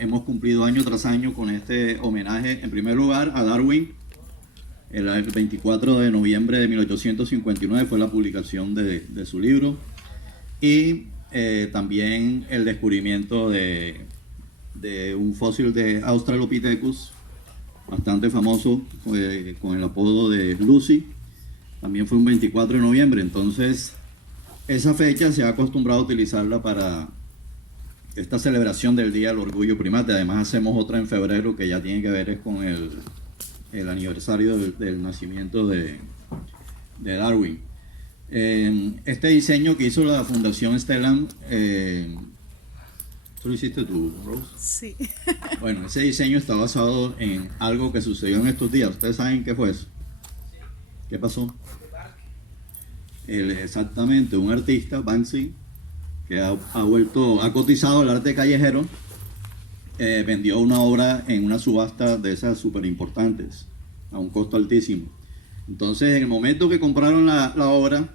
hemos cumplido año tras año con este homenaje, en primer lugar, a Darwin. El 24 de noviembre de 1859 fue la publicación de su libro, y también el descubrimiento de un fósil de Australopithecus bastante famoso, con el apodo de Lucy. También fue un 24 de noviembre, entonces esa fecha se ha acostumbrado a utilizarla para esta celebración del Día del Orgullo Primate. Además hacemos otra en febrero que ya tiene que ver es con el aniversario del nacimiento de Darwin. Este diseño que hizo la Fundación Stellan, ¿tú lo hiciste tú, Rose? Sí. Bueno, ese diseño está basado en algo que sucedió en estos días. ¿Ustedes saben qué fue eso? ¿Qué pasó? Exactamente, un artista, Banksy, que ha cotizado el arte callejero, vendió una obra en una subasta de esas súper importantes, a un costo altísimo. Entonces, en el momento que compraron la obra,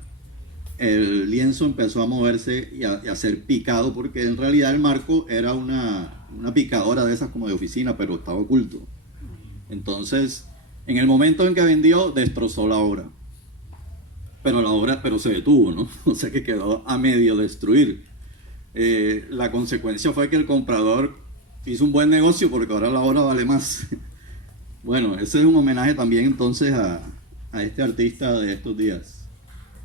el lienzo empezó a moverse y a ser picado, porque en realidad el marco era una picadora de esas como de oficina, pero estaba oculto. Entonces, en el momento en que vendió, destrozó la obra. Pero se detuvo, ¿no? O sea que quedó a medio destruir. La consecuencia fue que el comprador hizo un buen negocio, porque ahora la obra vale más. Bueno, ese es un homenaje también entonces a este artista de estos días.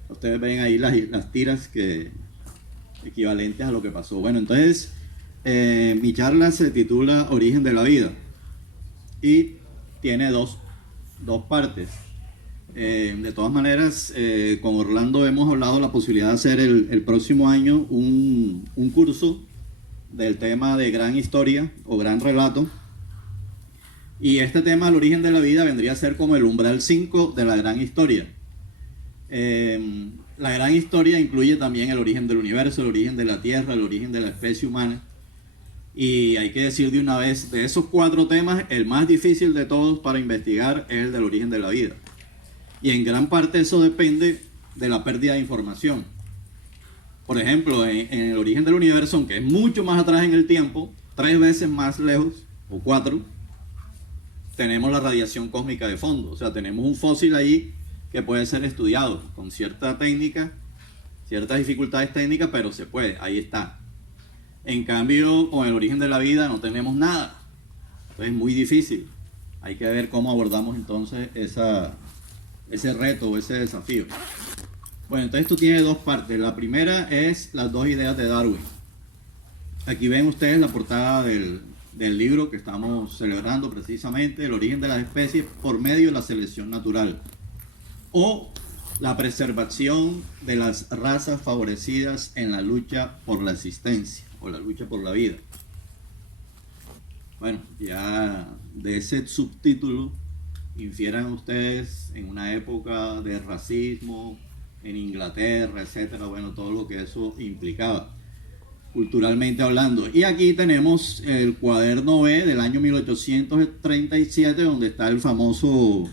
Ustedes ven ahí las tiras equivalentes a lo que pasó. Bueno, entonces mi charla se titula Origen de la Vida y tiene dos partes. De todas maneras, con Orlando hemos hablado de la posibilidad de hacer el próximo año un curso del tema de gran historia o gran relato. Y este tema, el origen de la vida, vendría a ser como el umbral 5 de la gran historia. La gran historia incluye también el origen del universo, el origen de la Tierra, el origen de la especie humana. Y hay que decir de una vez, de esos 4 temas, el más difícil de todos para investigar es el del origen de la vida. Y en gran parte eso depende de la pérdida de información. Por ejemplo, en el origen del universo, aunque es mucho más atrás en el tiempo, 3 veces más lejos, o 4, tenemos la radiación cósmica de fondo. O sea, tenemos un fósil ahí que puede ser estudiado con cierta técnica, ciertas dificultades técnicas, pero se puede, ahí está. En cambio, con el origen de la vida no tenemos nada. Entonces es muy difícil. Hay que ver cómo abordamos entonces ese reto o ese desafío. Bueno, entonces esto tiene 2 partes. La primera es las 2 ideas de Darwin. Aquí ven ustedes la portada del libro que estamos celebrando precisamente, el origen de las especies por medio de la selección natural, o la preservación de las razas favorecidas en la lucha por la existencia o la lucha por la vida. Bueno, ya de ese subtítulo infieran ustedes en una época de racismo en Inglaterra, etcétera, bueno, todo lo que eso implicaba culturalmente hablando. Y aquí tenemos el cuaderno B del año 1837, donde está el famoso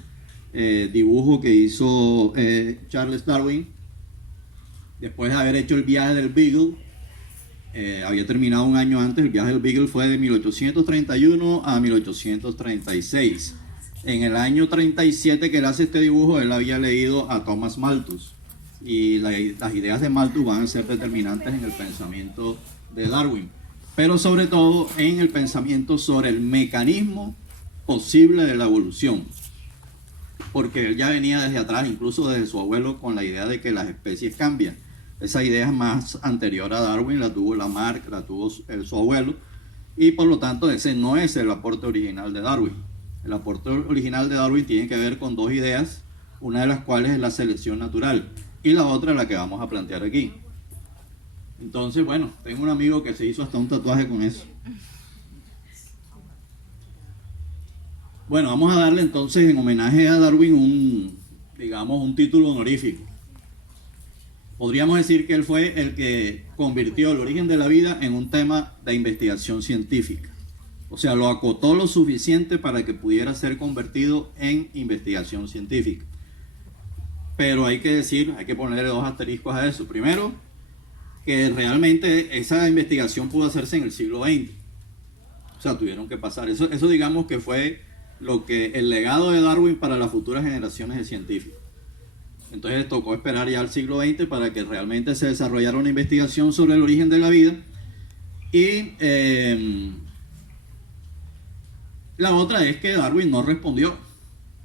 dibujo que hizo Charles Darwin después de haber hecho el viaje del Beagle. Había terminado un año antes. El viaje del Beagle fue de 1831 a 1836. En el año 37 que él hace este dibujo, él había leído a Thomas Malthus, y las ideas de Malthus van a ser determinantes en el pensamiento de Darwin, pero sobre todo en el pensamiento sobre el mecanismo posible de la evolución, porque él ya venía desde atrás, incluso desde su abuelo, con la idea de que las especies cambian. Esa idea es más anterior a Darwin, la tuvo Lamarck, la tuvo su abuelo, y por lo tanto ese no es el aporte original de Darwin. El aporte original de Darwin tiene que ver con 2 ideas, una de las cuales es la selección natural y la otra es la que vamos a plantear aquí. Entonces, bueno, tengo un amigo que se hizo hasta un tatuaje con eso. Bueno, vamos a darle entonces en homenaje a Darwin un título honorífico. Podríamos decir que él fue el que convirtió el origen de la vida en un tema de investigación científica. O sea, lo acotó lo suficiente para que pudiera ser convertido en investigación científica. Pero hay que ponerle 2 asteriscos a eso. Primero, que realmente esa investigación pudo hacerse en el siglo XX. sea, tuvieron que pasar. Eso digamos que fue el legado de Darwin para las futuras generaciones de científicos. Entonces tocó esperar ya al siglo XX para que realmente se desarrollara una investigación sobre el origen de la vida. Y la otra es que Darwin no respondió.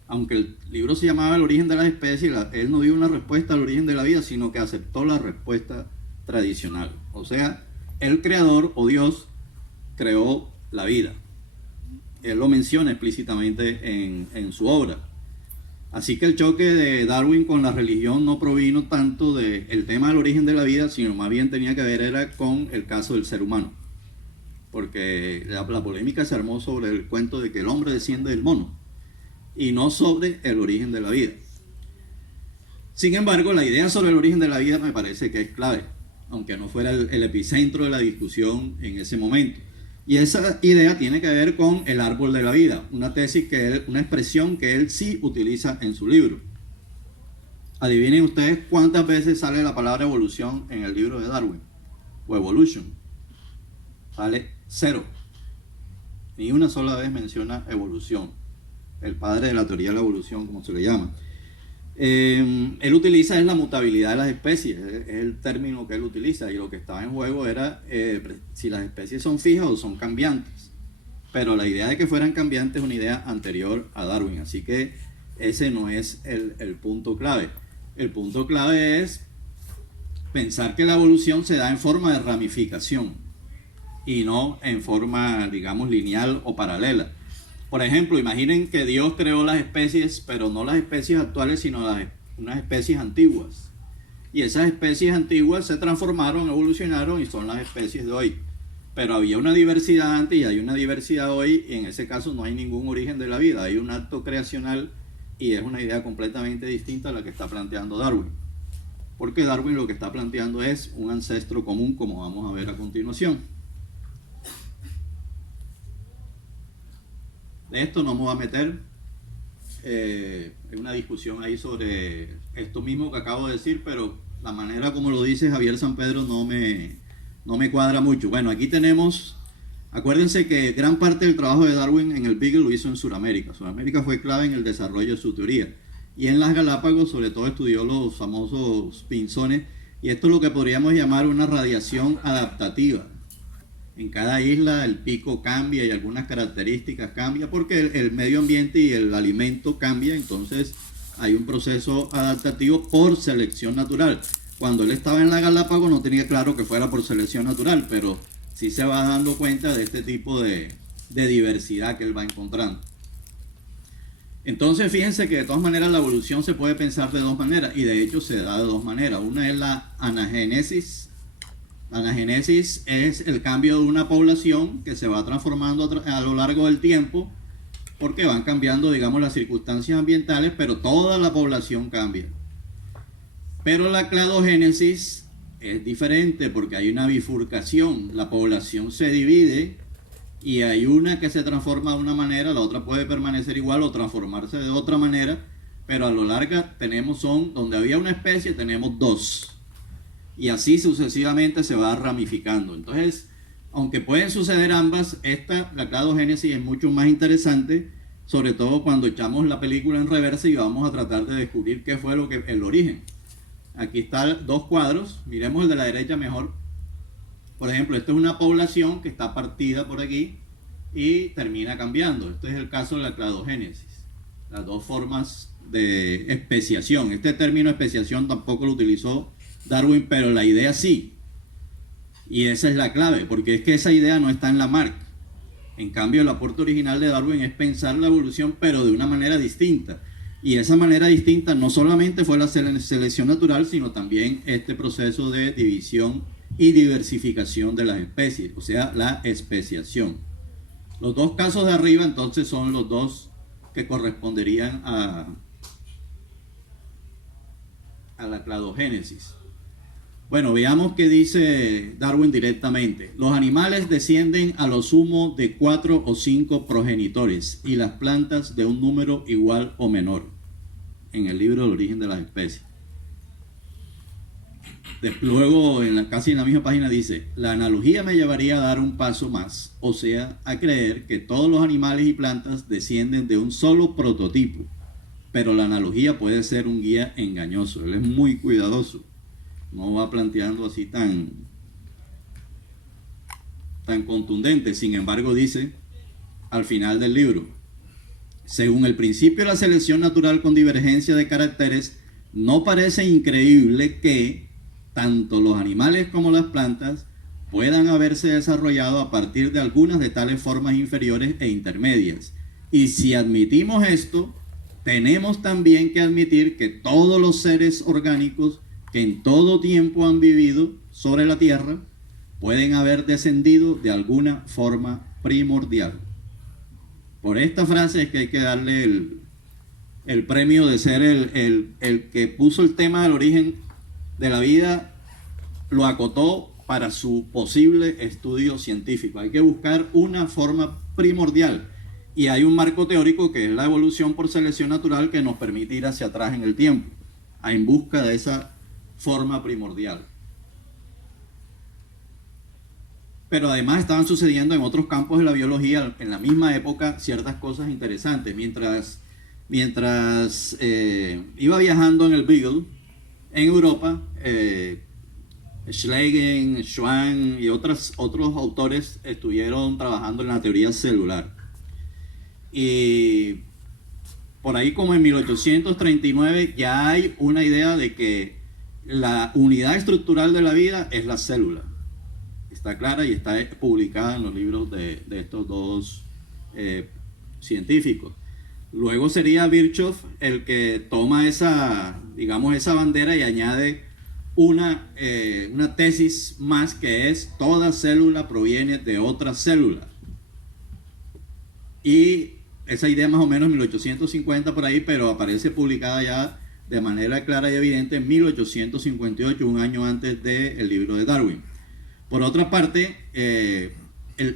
Aunque el libro se llamaba El origen de las especies, él no dio una respuesta al origen de la vida, sino que aceptó la respuesta tradicional. O sea, el creador o Dios creó la vida. Él lo menciona explícitamente en su obra. Así que el choque de Darwin con la religión no provino tanto del tema del origen de la vida, sino más bien tenía que ver era con el caso del ser humano. Porque la polémica se armó sobre el cuento de que el hombre desciende del mono y no sobre el origen de la vida. Sin embargo, la idea sobre el origen de la vida me parece que es clave, aunque no fuera el epicentro de la discusión en ese momento. Y esa idea tiene que ver con el árbol de la vida, una una expresión que él sí utiliza en su libro. Adivinen ustedes cuántas veces sale la palabra evolución en el libro de Darwin, o evolution. Sale 0. Ni una sola vez menciona evolución, el padre de la teoría de la evolución, como se le llama. Él utiliza es la mutabilidad de las especies, es el término que él utiliza, y lo que estaba en juego era si las especies son fijas o son cambiantes. Pero la idea de que fueran cambiantes es una idea anterior a Darwin, así que ese no es el punto clave. El punto clave es pensar que la evolución se da en forma de ramificación y no en forma, digamos, lineal o paralela. Por ejemplo, imaginen que Dios creó las especies, pero no las especies actuales, sino unas especies antiguas. Y esas especies antiguas se transformaron, evolucionaron y son las especies de hoy. Pero había una diversidad antes y hay una diversidad hoy, y en ese caso no hay ningún origen de la vida, hay un acto creacional y es una idea completamente distinta a la que está planteando Darwin. Porque Darwin lo que está planteando es un ancestro común, como vamos a ver a continuación. De esto no me voy a meter en una discusión ahí sobre esto mismo que acabo de decir, pero la manera como lo dice Javier San Pedro no me cuadra mucho. Bueno, aquí tenemos, acuérdense que gran parte del trabajo de Darwin en el Beagle lo hizo en Sudamérica. Sudamérica fue clave en el desarrollo de su teoría. Y en las Galápagos, sobre todo, estudió los famosos pinzones, y esto es lo que podríamos llamar una radiación adaptativa. En cada isla el pico cambia y algunas características cambian porque el medio ambiente y el alimento cambia, entonces hay un proceso adaptativo por selección natural. Cuando él estaba en la Galápagos no tenía claro que fuera por selección natural, pero sí se va dando cuenta de este tipo de diversidad que él va encontrando. Entonces fíjense que de todas maneras la evolución se puede pensar de dos maneras, y de hecho se da de dos maneras. Una es la anagénesis. La anagénesis es el cambio de una población que se va transformando a lo largo del tiempo porque van cambiando, digamos, las circunstancias ambientales, pero toda la población cambia. Pero la cladogénesis es diferente porque hay una bifurcación, la población se divide y hay una que se transforma de una manera, la otra puede permanecer igual o transformarse de otra manera, pero a lo largo donde había una especie tenemos dos. Y así sucesivamente se va ramificando. Entonces, aunque pueden suceder ambas, la cladogénesis es mucho más interesante, sobre todo cuando echamos la película en reversa y vamos a tratar de descubrir qué fue el origen. Aquí están dos cuadros, miremos el de la derecha mejor. Por ejemplo, esta es una población que está partida por aquí y termina cambiando. Este es el caso de la cladogénesis. Las dos formas de especiación. Este término especiación tampoco lo utilizó Darwin, pero la idea sí. Y esa es la clave, porque es que esa idea no está en Lamarck. En cambio, el aporte original de Darwin es pensar la evolución, pero de una manera distinta. Y esa manera distinta no solamente fue la selección natural, sino también este proceso de división y diversificación de las especies, o sea, la especiación. Los dos casos de arriba, entonces, son los dos que corresponderían a la cladogénesis. Bueno, veamos qué dice Darwin directamente. Los animales descienden a lo sumo de 4 o 5 progenitores y las plantas de un número igual o menor, en el libro El origen de las especies. Luego, casi en la misma página dice, la analogía me llevaría a dar un paso más, o sea, a creer que todos los animales y plantas descienden de un solo prototipo, pero la analogía puede ser un guía engañoso. Él es muy cuidadoso, no va planteando así tan contundente. Sin embargo, dice al final del libro, según el principio de la selección natural con divergencia de caracteres, no parece increíble que tanto los animales como las plantas puedan haberse desarrollado a partir de algunas de tales formas inferiores e intermedias. Y si admitimos esto, tenemos también que admitir que todos los seres orgánicos que en todo tiempo han vivido sobre la Tierra pueden haber descendido de alguna forma primordial. Por esta frase es que hay que darle el premio de ser el que puso el tema del origen de la vida, lo acotó para su posible estudio científico. Hay que buscar una forma primordial y hay un marco teórico que es la evolución por selección natural que nos permite ir hacia atrás en el tiempo, en busca de esa forma primordial. Pero además estaban sucediendo en otros campos de la biología en la misma época ciertas cosas interesantes. Mientras iba viajando en el Beagle, en Europa, Schlegen, Schwann y otros autores estuvieron trabajando en la teoría celular. Y por ahí como en 1839 ya hay una idea de que la unidad estructural de la vida es la célula. Está clara y está publicada en los libros de estos dos científicos. Luego sería Virchow el que toma esa bandera y añade una tesis más, que es: toda célula proviene de otra célula. Y esa idea más o menos en 1850 por ahí, pero aparece publicada ya de manera clara y evidente en 1858, un año antes del libro de Darwin. Por otra parte,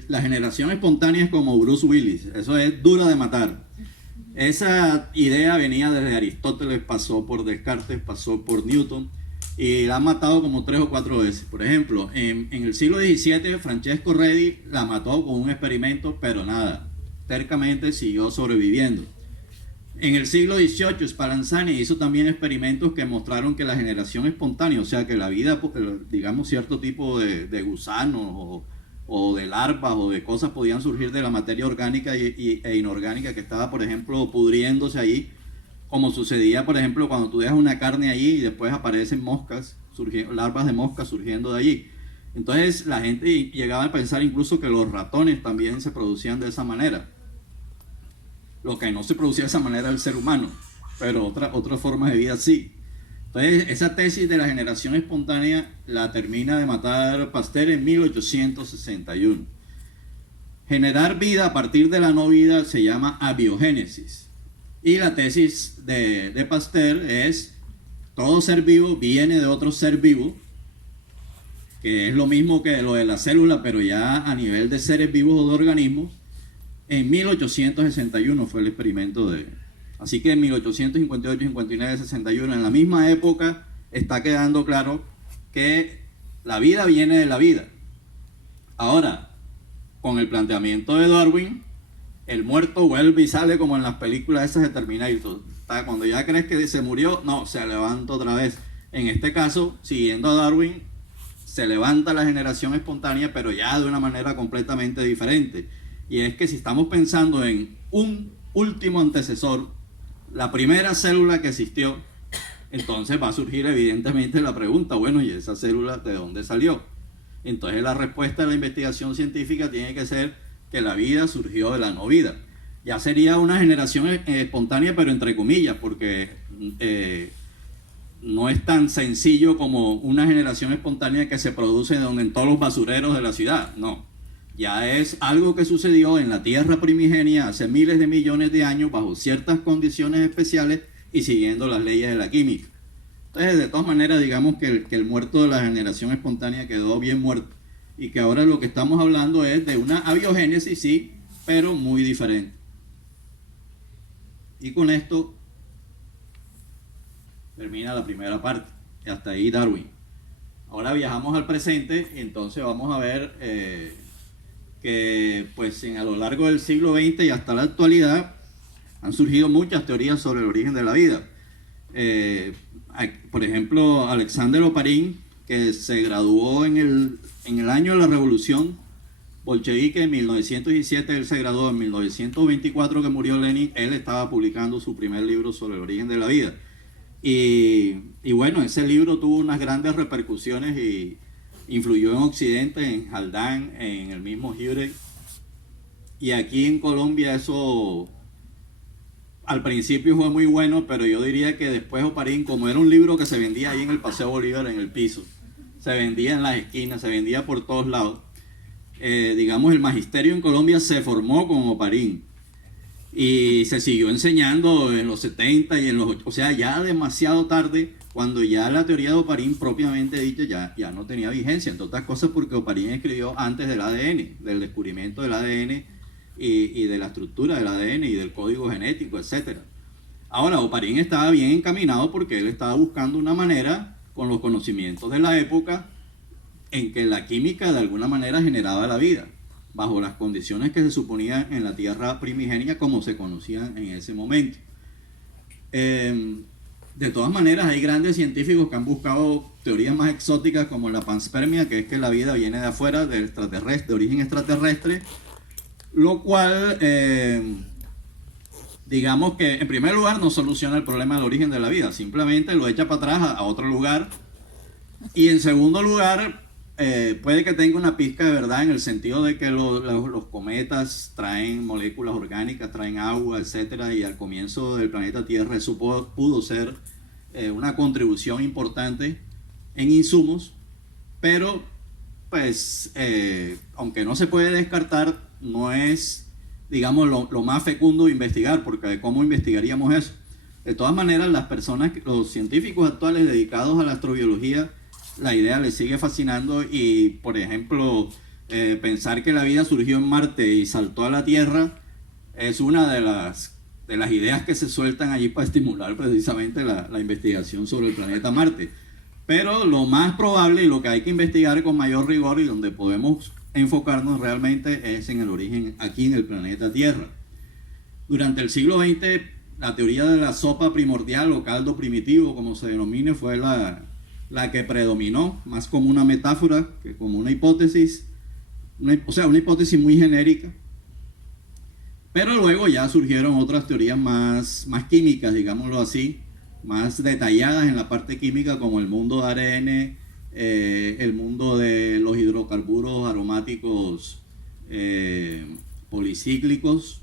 la generación espontánea es como Bruce Willis, eso es dura de matar. Esa idea venía desde Aristóteles, pasó por Descartes, pasó por Newton y la han matado como 3 o 4 veces. Por ejemplo, en el siglo XVII, Francesco Redi la mató con un experimento, pero nada, tercamente siguió sobreviviendo. En el siglo XVIII, Spallanzani hizo también experimentos que mostraron que la generación espontánea, o sea que la vida, digamos, cierto tipo de gusanos o de larvas o de cosas podían surgir de la materia orgánica e inorgánica que estaba, por ejemplo, pudriéndose ahí, como sucedía, por ejemplo, cuando tú dejas una carne allí y después aparecen moscas, larvas de moscas surgiendo de allí. Entonces la gente llegaba a pensar incluso que los ratones también se producían de esa manera. Lo que no se producía de esa manera el ser humano, pero otras formas de vida sí. Entonces, esa tesis de la generación espontánea la termina de matar Pasteur en 1861. Generar vida a partir de la no vida se llama abiogénesis. Y la tesis de Pasteur es: todo ser vivo viene de otro ser vivo, que es lo mismo que lo de la célula, pero ya a nivel de seres vivos o de organismos. En 1861 fue el experimento de... Así que en 1858, 59, 61, en la misma época, está quedando claro que la vida viene de la vida. Ahora, con el planteamiento de Darwin, el muerto vuelve y sale como en las películas esas de Terminator. Cuando ya crees que se murió, no, se levanta otra vez. En este caso, siguiendo a Darwin, se levanta la generación espontánea, pero ya de una manera completamente diferente. Y es que si estamos pensando en un último antecesor, la primera célula que existió, entonces va a surgir evidentemente la pregunta: bueno, ¿y esa célula de dónde salió? Entonces la respuesta de la investigación científica tiene que ser que la vida surgió de la no vida. Ya sería una generación espontánea, pero entre comillas, porque no es tan sencillo como una generación espontánea que se produce en todos los basureros de la ciudad, no. Ya es algo que sucedió en la Tierra primigenia hace miles de millones de años bajo ciertas condiciones especiales y siguiendo las leyes de la química. Entonces, de todas maneras, digamos que el muerto de la generación espontánea quedó bien muerto y que ahora lo que estamos hablando es de una abiogénesis, sí, pero muy diferente. Y con esto termina la primera parte. Hasta ahí Darwin. Ahora viajamos al presente y entonces vamos a ver que pues a lo largo del siglo XX y hasta la actualidad han surgido muchas teorías sobre el origen de la vida. Por ejemplo, Alexander Oparin, que se graduó en el año de la Revolución bolchevique en 1917, él se graduó en 1924 que murió Lenin, él estaba publicando su primer libro sobre el origen de la vida. Y bueno, ese libro tuvo unas grandes repercusiones y influyó en Occidente, en Haldane, en el mismo Hurey. Y aquí en Colombia eso al principio fue muy bueno, pero yo diría que después Oparín, como era un libro que se vendía ahí en el Paseo Bolívar, en el piso, se vendía en las esquinas, se vendía por todos lados, digamos el magisterio en Colombia se formó con Oparín y se siguió enseñando en los 70 y en los 80, o sea, ya demasiado tarde, cuando ya la teoría de Oparín propiamente dicha ya no tenía vigencia, entre otras cosas porque Oparín escribió antes del ADN, del descubrimiento del ADN y de la estructura del ADN y del código genético, etc. Ahora, Oparín estaba bien encaminado porque él estaba buscando una manera, con los conocimientos de la época, en que la química de alguna manera generaba la vida, bajo las condiciones que se suponían en la Tierra primigenia como se conocían en ese momento. De todas maneras, hay grandes científicos que han buscado teorías más exóticas como la panspermia, que es que la vida viene de afuera, de origen extraterrestre, lo cual, digamos que en primer lugar no soluciona el problema del origen de la vida, simplemente lo echa para atrás a otro lugar, y en segundo lugar, puede que tenga una pizca de verdad en el sentido de que los cometas traen moléculas orgánicas, traen agua, etcétera, y al comienzo del planeta Tierra eso pudo ser una contribución importante en insumos, pero pues aunque no se puede descartar, no es, digamos, lo más fecundo investigar, porque ¿cómo investigaríamos eso? De todas maneras, los científicos actuales dedicados a la astrobiología, la idea les sigue fascinando y, por ejemplo, pensar que la vida surgió en Marte y saltó a la Tierra es una de las ideas que se sueltan allí para estimular precisamente la investigación sobre el planeta Marte. Pero lo más probable y lo que hay que investigar con mayor rigor y donde podemos enfocarnos realmente es en el origen aquí en el planeta Tierra. Durante el siglo XX, la teoría de la sopa primordial o caldo primitivo, como se denomine, fue la que predominó, más como una metáfora que como una hipótesis, una hipótesis muy genérica. Pero luego ya surgieron otras teorías más químicas, digámoslo así, más detalladas en la parte química, como el mundo de ARN, el mundo de los hidrocarburos aromáticos policíclicos,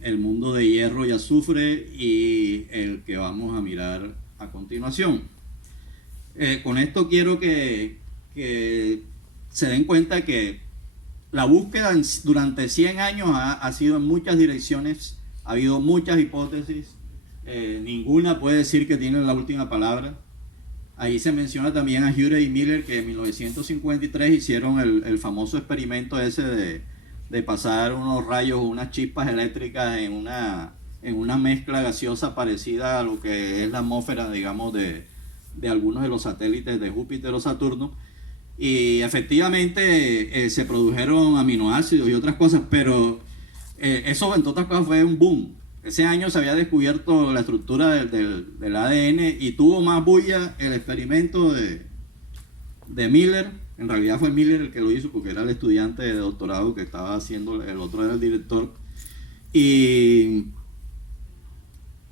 el mundo de hierro y azufre y el que vamos a mirar a continuación. Con esto quiero que se den cuenta que la búsqueda durante 100 años ha sido en muchas direcciones, ha habido muchas hipótesis, ninguna puede decir que tiene la última palabra. Ahí se menciona también a Hurey y Miller que en 1953 hicieron el famoso experimento ese de pasar unos rayos o unas chispas eléctricas en una mezcla gaseosa parecida a lo que es la atmósfera, digamos, de algunos de los satélites de Júpiter o Saturno. Y efectivamente se produjeron aminoácidos y otras cosas, pero eso entre otras cosas fue un boom. Ese año se había descubierto la estructura del ADN y tuvo más bulla el experimento de Miller. En realidad fue Miller el que lo hizo porque era el estudiante de doctorado que estaba haciendo, el otro era el director. Y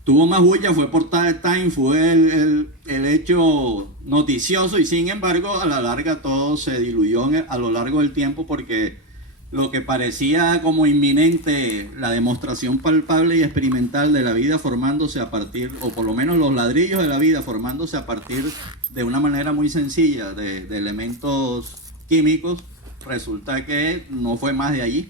tuvo más bulla, fue portada de Time, fue el hecho noticioso y sin embargo a la larga todo se diluyó a lo largo del tiempo porque lo que parecía como inminente, la demostración palpable y experimental de la vida formándose a partir, o por lo menos los ladrillos de la vida formándose a partir de una manera muy sencilla de elementos químicos, resulta que no fue más de allí.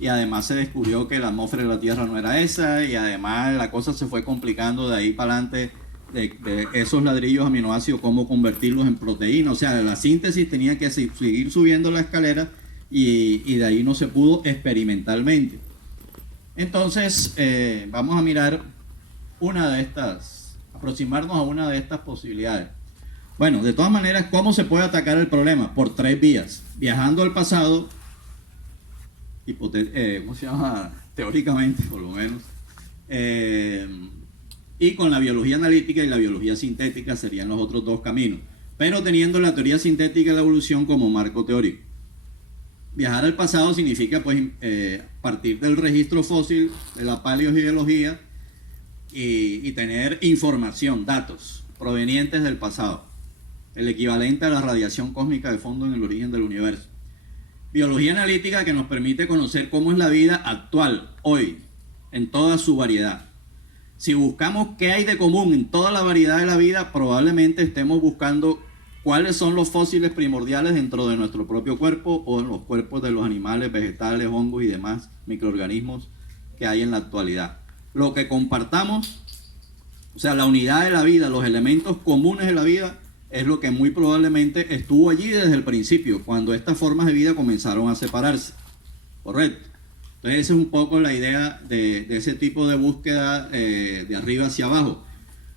Y además se descubrió que la atmósfera de la Tierra no era esa, y además la cosa se fue complicando de ahí para adelante, de esos ladrillos aminoácidos, cómo convertirlos en proteínas. O sea, la síntesis tenía que seguir subiendo la escalera y de ahí no se pudo experimentalmente. Entonces, vamos a mirar aproximarnos a una de estas posibilidades. Bueno, de todas maneras, ¿cómo se puede atacar el problema? Por 3 vías. Viajando al pasado, ¿cómo se llama? Teóricamente, por lo menos. Y con la biología analítica y la biología sintética serían los otros 2 caminos. Pero teniendo la teoría sintética de la evolución como marco teórico. Viajar al pasado significa pues partir del registro fósil de la paleogeología y tener información, datos provenientes del pasado, el equivalente a la radiación cósmica de fondo en el origen del universo. Biología analítica que nos permite conocer cómo es la vida actual, hoy, en toda su variedad. Si buscamos qué hay de común en toda la variedad de la vida, probablemente estemos buscando cuáles son los fósiles primordiales dentro de nuestro propio cuerpo o en los cuerpos de los animales, vegetales, hongos y demás microorganismos que hay en la actualidad. Lo que compartamos, o sea, la unidad de la vida, los elementos comunes de la vida, es lo que muy probablemente estuvo allí desde el principio, cuando estas formas de vida comenzaron a separarse. ¿Correcto? Entonces esa es un poco la idea de ese tipo de búsqueda de arriba hacia abajo.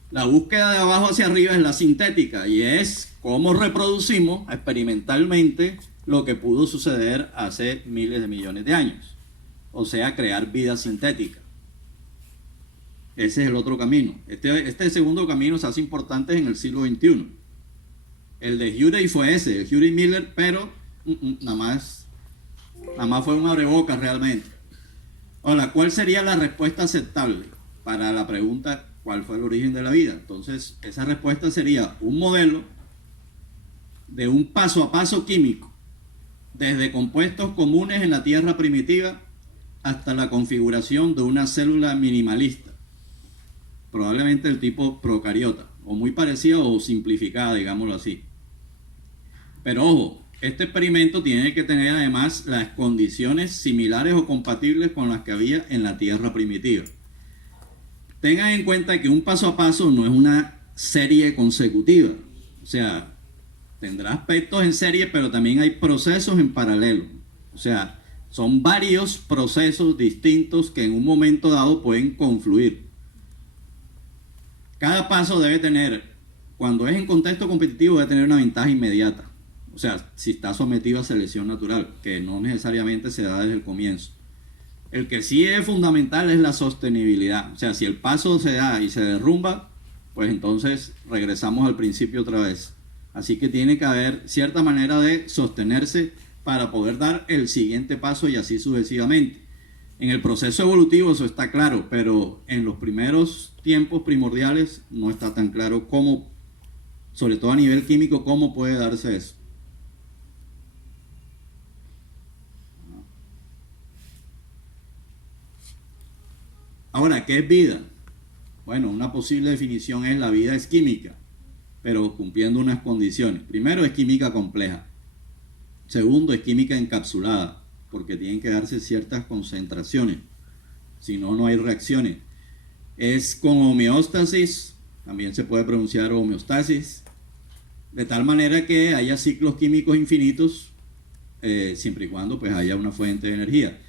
La búsqueda de abajo hacia arriba es la sintética y es cómo reproducimos experimentalmente lo que pudo suceder hace miles de millones de años. O sea, crear vida sintética. Ese es el otro camino. Este segundo camino se hace importante en el siglo XXI. El de Urey fue ese, el Urey Miller, pero nada más fue un abrebocas realmente. Ahora, ¿cuál sería la respuesta aceptable para la pregunta ¿cuál fue el origen de la vida? Entonces, esa respuesta sería un modelo de un paso a paso químico, desde compuestos comunes en la Tierra primitiva hasta la configuración de una célula minimalista, probablemente del tipo procariota, o muy parecida o simplificada, digámoslo así. Pero ojo, este experimento tiene que tener además las condiciones similares o compatibles con las que había en la Tierra primitiva. Tengan en cuenta que un paso a paso no es una serie consecutiva. O sea, tendrá aspectos en serie, pero también hay procesos en paralelo. O sea, son varios procesos distintos que en un momento dado pueden confluir. Cada paso debe tener, cuando es en contexto competitivo, debe tener una ventaja inmediata. O sea, si está sometido a selección natural, que no necesariamente se da desde el comienzo. El que sí es fundamental es la sostenibilidad. O sea, si el paso se da y se derrumba, pues entonces regresamos al principio otra vez. Así que tiene que haber cierta manera de sostenerse para poder dar el siguiente paso y así sucesivamente. En el proceso evolutivo eso está claro, pero en los primeros tiempos primordiales no está tan claro cómo, sobre todo a nivel químico, cómo puede darse eso. Ahora, ¿qué es vida? Bueno, una posible definición es la vida es química, pero cumpliendo unas condiciones. Primero, es química compleja. Segundo, es química encapsulada, porque tienen que darse ciertas concentraciones. Si no, no hay reacciones. Es con homeostasis, también se puede pronunciar homeostasis, de tal manera que haya ciclos químicos infinitos, siempre y cuando pues haya una fuente de energía.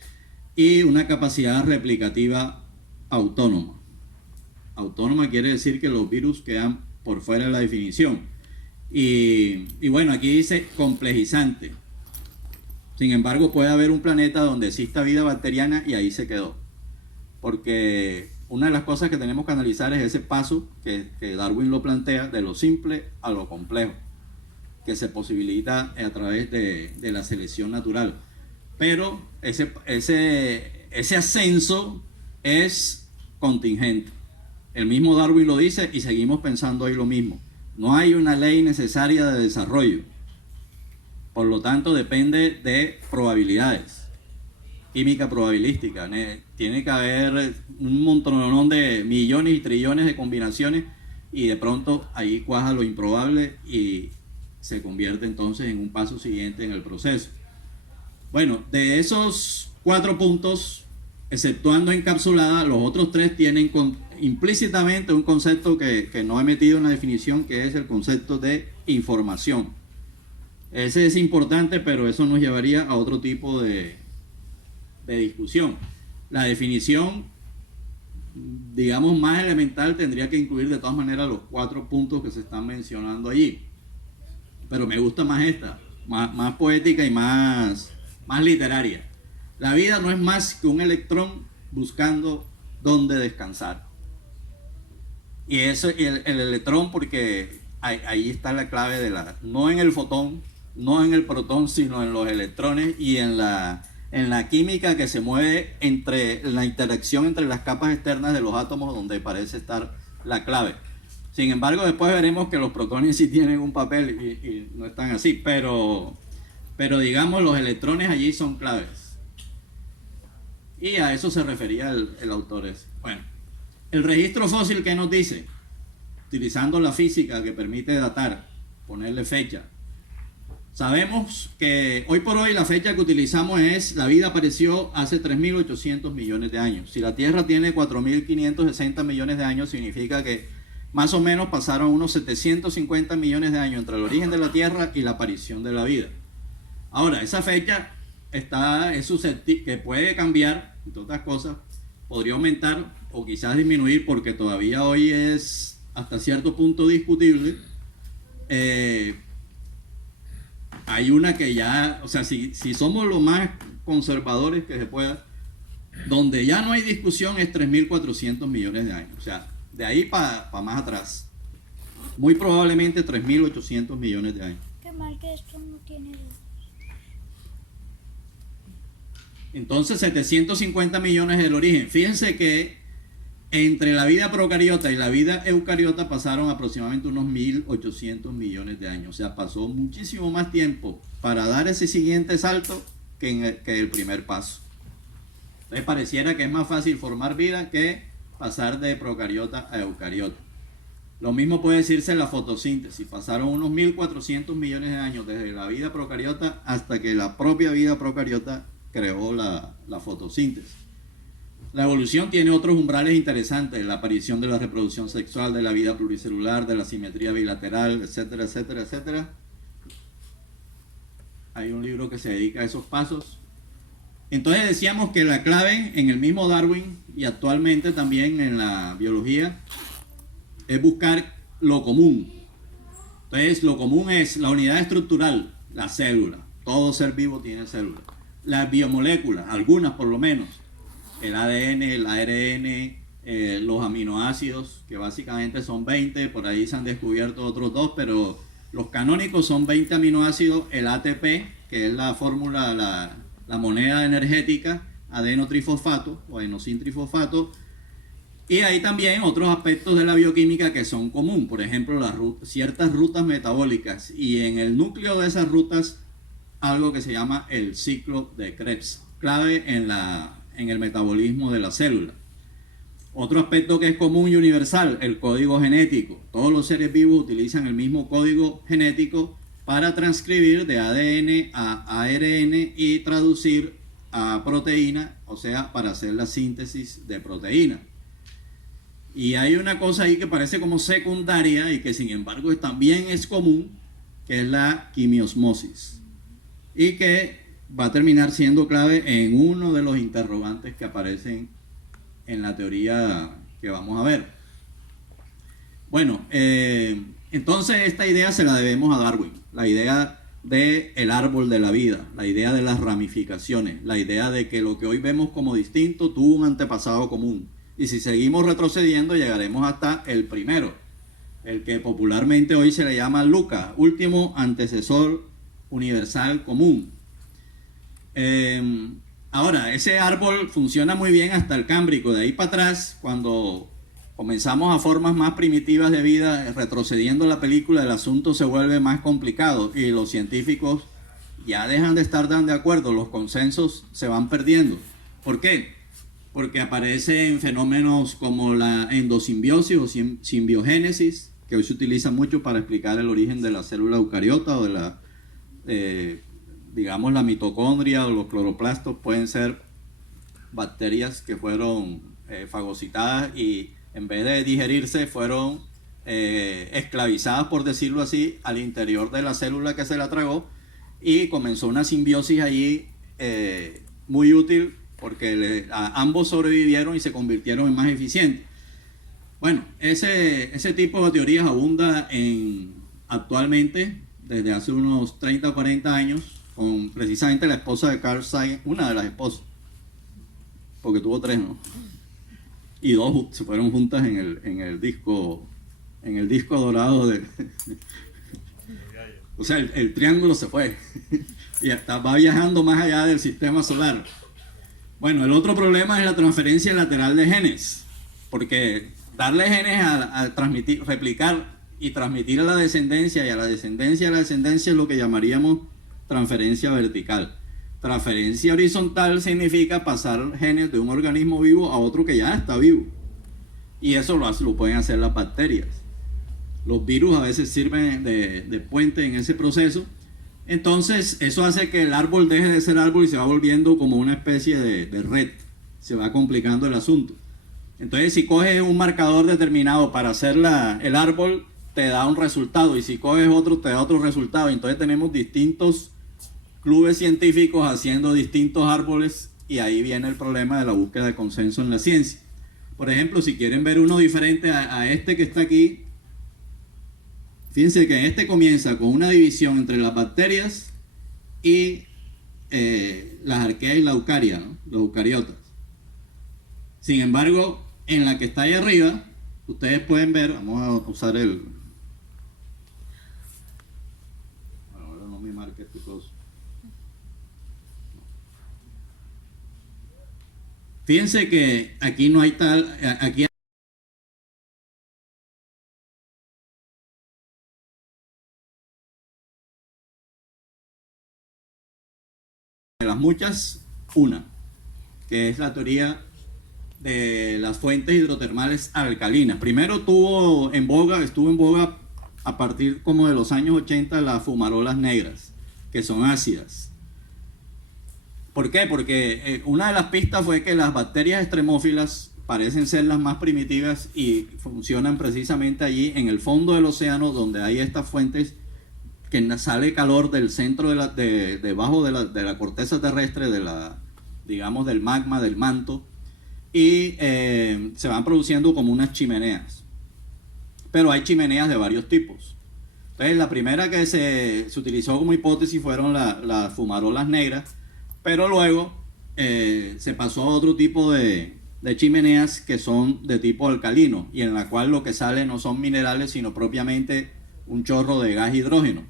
Y una capacidad replicativa autónoma. Autónoma quiere decir que los virus quedan por fuera de la definición. Y bueno, aquí dice complejizante. Sin embargo, puede haber un planeta donde exista vida bacteriana y ahí se quedó. Porque una de las cosas que tenemos que analizar es ese paso que Darwin lo plantea de lo simple a lo complejo, que se posibilita a través de la selección natural. Pero ese ascenso es contingente. El mismo Darwin lo dice y seguimos pensando hoy lo mismo. No hay una ley necesaria de desarrollo. Por lo tanto, depende de probabilidades. Química probabilística. Tiene que haber un montón de millones y trillones de combinaciones y de pronto ahí cuaja lo improbable y se convierte entonces en un paso siguiente en el proceso. Bueno, de esos 4 puntos, exceptuando encapsulada, los otros 3 tienen implícitamente un concepto que no he metido en la definición, que es el concepto de información. Ese es importante, pero eso nos llevaría a otro tipo de discusión. La definición, digamos, más elemental tendría que incluir de todas maneras los 4 puntos que se están mencionando allí. pero me gusta más esta, más poética y más literaria. La vida no es más que un electrón buscando dónde descansar. Y eso, el electrón, porque ahí está la clave no en el fotón, no en el protón, sino en los electrones y en la química que se mueve entre la interacción entre las capas externas de los átomos, donde parece estar la clave. Sin embargo, después veremos que los protones sí tienen un papel y no están así, pero digamos los electrones allí son claves. Y a eso se refería el autor ese. Bueno, el registro fósil, ¿qué nos dice? Utilizando la física que permite datar, ponerle fecha. Sabemos que hoy por hoy la fecha que utilizamos es, la vida apareció hace 3.800 millones de años. Si la Tierra tiene 4.560 millones de años, significa que más o menos pasaron unos 750 millones de años entre el origen de la Tierra y la aparición de la vida. Ahora, esa fecha es susceptible, que puede cambiar, entre otras cosas, podría aumentar o quizás disminuir, porque todavía hoy es hasta cierto punto discutible. Hay una que ya, o sea, si somos lo más conservadores que se pueda, donde ya no hay discusión es 3.400 millones de años. O sea, de ahí para más atrás. Muy probablemente 3.800 millones de años. Qué mal que esto no tiene luz. Entonces, 750 millones del origen. Fíjense que entre la vida procariota y la vida eucariota pasaron aproximadamente unos 1.800 millones de años. O sea, pasó muchísimo más tiempo para dar ese siguiente salto que el primer paso. Entonces pareciera que es más fácil formar vida que pasar de procariota a eucariota. Lo mismo puede decirse en la fotosíntesis. Pasaron unos 1.400 millones de años desde la vida procariota hasta que la propia vida procariota creó la fotosíntesis. La evolución tiene otros umbrales interesantes, la aparición de la reproducción sexual, de la vida pluricelular, de la simetría bilateral, etcétera, etcétera, etcétera. Hay un libro que se dedica a esos pasos. Entonces decíamos que la clave en el mismo Darwin y actualmente también en la biología es buscar lo común. Entonces lo común es la unidad estructural, la célula. Todo ser vivo tiene células. Las biomoléculas, algunas por lo menos. El ADN, el ARN, los aminoácidos, que básicamente son 20, por ahí se han descubierto otros 2, pero los canónicos son 20 aminoácidos, el ATP, que es la fórmula, la moneda energética, adenotrifosfato o adenosintrifosfato, y hay también otros aspectos de la bioquímica que son común, por ejemplo, ciertas rutas metabólicas, y en el núcleo de esas rutas, algo que se llama el ciclo de Krebs, clave en el metabolismo de la célula. Otro aspecto que es común y universal, el código genético. Todos los seres vivos utilizan el mismo código genético para transcribir de ADN a ARN y traducir a proteína, o sea, para hacer la síntesis de proteína. Y hay una cosa ahí que parece como secundaria y que sin embargo también es común, que es la quimiosmosis. Y que va a terminar siendo clave en uno de los interrogantes que aparecen en la teoría que vamos a ver. Bueno, entonces esta idea se la debemos a Darwin, la idea del árbol de la vida, la idea de las ramificaciones, la idea de que lo que hoy vemos como distinto tuvo un antepasado común. Y si seguimos retrocediendo llegaremos hasta el primero, el que popularmente hoy se le llama Luca, último antecesor universal común. Ahora, ese árbol funciona muy bien hasta el Cámbrico. De ahí para atrás, cuando comenzamos a formas más primitivas de vida, retrocediendo la película, el asunto se vuelve más complicado y los científicos ya dejan de estar tan de acuerdo, los consensos se van perdiendo. ¿Por qué? Porque aparecen fenómenos como la endosimbiosis o simbiogénesis, que hoy se utiliza mucho para explicar el origen de la célula eucariota o de la digamos la mitocondria o los cloroplastos. Pueden ser bacterias que fueron fagocitadas y en vez de digerirse fueron esclavizadas, por decirlo así, al interior de la célula que se la tragó, y comenzó una simbiosis allí muy útil porque ambos sobrevivieron y se convirtieron en más eficientes. Bueno, ese tipo de teorías abunda actualmente desde hace unos 30 o 40 años con precisamente la esposa de Carl Sagan, una de las esposas, porque tuvo 3, ¿no? Y 2 se fueron juntas en el disco dorado de... O sea, el triángulo se fue y va viajando más allá del sistema solar. Bueno, el otro problema es la transferencia lateral de genes, porque darle genes a transmitir, replicar y transmitir a la descendencia y a la descendencia es lo que llamaríamos transferencia vertical. Transferencia horizontal significa pasar genes de un organismo vivo a otro que ya está vivo. Y eso lo pueden hacer las bacterias. Los virus a veces sirven de puente en ese proceso. Entonces, eso hace que el árbol deje de ser árbol y se va volviendo como una especie de red. Se va complicando el asunto. Entonces, si coges un marcador determinado para hacer el árbol, te da un resultado. Y si coges otro, te da otro resultado. Entonces, tenemos distintos clubes científicos haciendo distintos árboles. Y ahí viene el problema de la búsqueda de consenso en la ciencia. Por ejemplo, si quieren ver uno diferente a este que está aquí, fíjense que este comienza con una división entre las bacterias y las arqueas y la eucaria, ¿no? Los eucariotas. Sin embargo, en la que está ahí arriba, ustedes pueden ver, vamos a usar el... Bueno, ahora no me marque este coso. Fíjense que aquí no hay tal, aquí de las muchas, una, que es la teoría de las fuentes hidrotermales alcalinas. Primero estuvo en boga a partir como de los años 80 las fumarolas negras, que son ácidas. ¿Por qué? Porque una de las pistas fue que las bacterias extremófilas parecen ser las más primitivas y funcionan precisamente allí en el fondo del océano, donde hay estas fuentes que sale calor del centro debajo de la corteza terrestre, digamos del magma, del manto, y se van produciendo como unas chimeneas. Pero hay chimeneas de varios tipos. Entonces, la primera que se utilizó como hipótesis fueron las fumarolas negras, pero luego se pasó a otro tipo de chimeneas que son de tipo alcalino, y en la cual lo que sale no son minerales, sino propiamente un chorro de gas hidrógeno.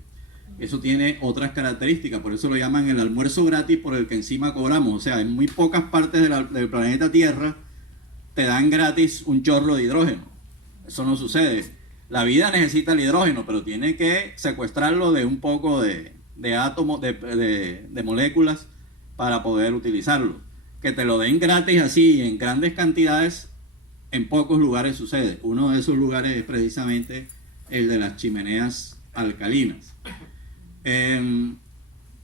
Eso tiene otras características, por eso lo llaman el almuerzo gratis por el que encima cobramos. O sea, en muy pocas partes del planeta Tierra te dan gratis un chorro de hidrógeno. Eso no sucede. La vida necesita el hidrógeno, pero tiene que secuestrarlo de un poco de átomos, de moléculas para poder utilizarlo. Que te lo den gratis así en grandes cantidades, en pocos lugares sucede. Uno de esos lugares es precisamente el de las chimeneas alcalinas.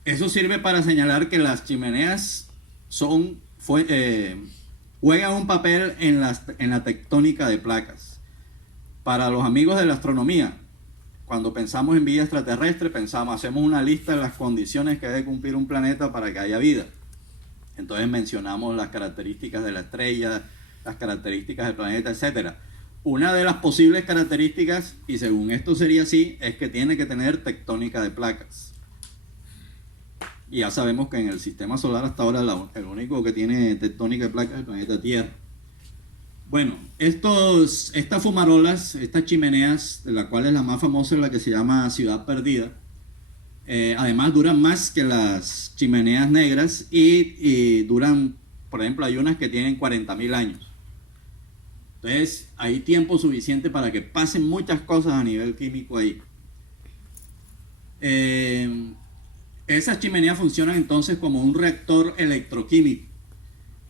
Eso sirve para señalar que las chimeneas juegan un papel en la tectónica de placas. Para los amigos de la astronomía, cuando pensamos en vida extraterrestre, hacemos una lista de las condiciones que debe cumplir un planeta para que haya vida. Entonces mencionamos las características de la estrella, las características del planeta, etc. Una de las posibles características, y según esto sería así, es que tiene que tener tectónica de placas. Y ya sabemos que en el sistema solar hasta ahora el único que tiene tectónica de placas es el planeta Tierra. Bueno, estas fumarolas, estas chimeneas, de las cuales la más famosa es la que se llama Ciudad Perdida, además duran más que las chimeneas negras y duran, por ejemplo, hay unas que tienen 40.000 años. Entonces, hay tiempo suficiente para que pasen muchas cosas a nivel químico ahí. Esas chimeneas funcionan entonces como un reactor electroquímico.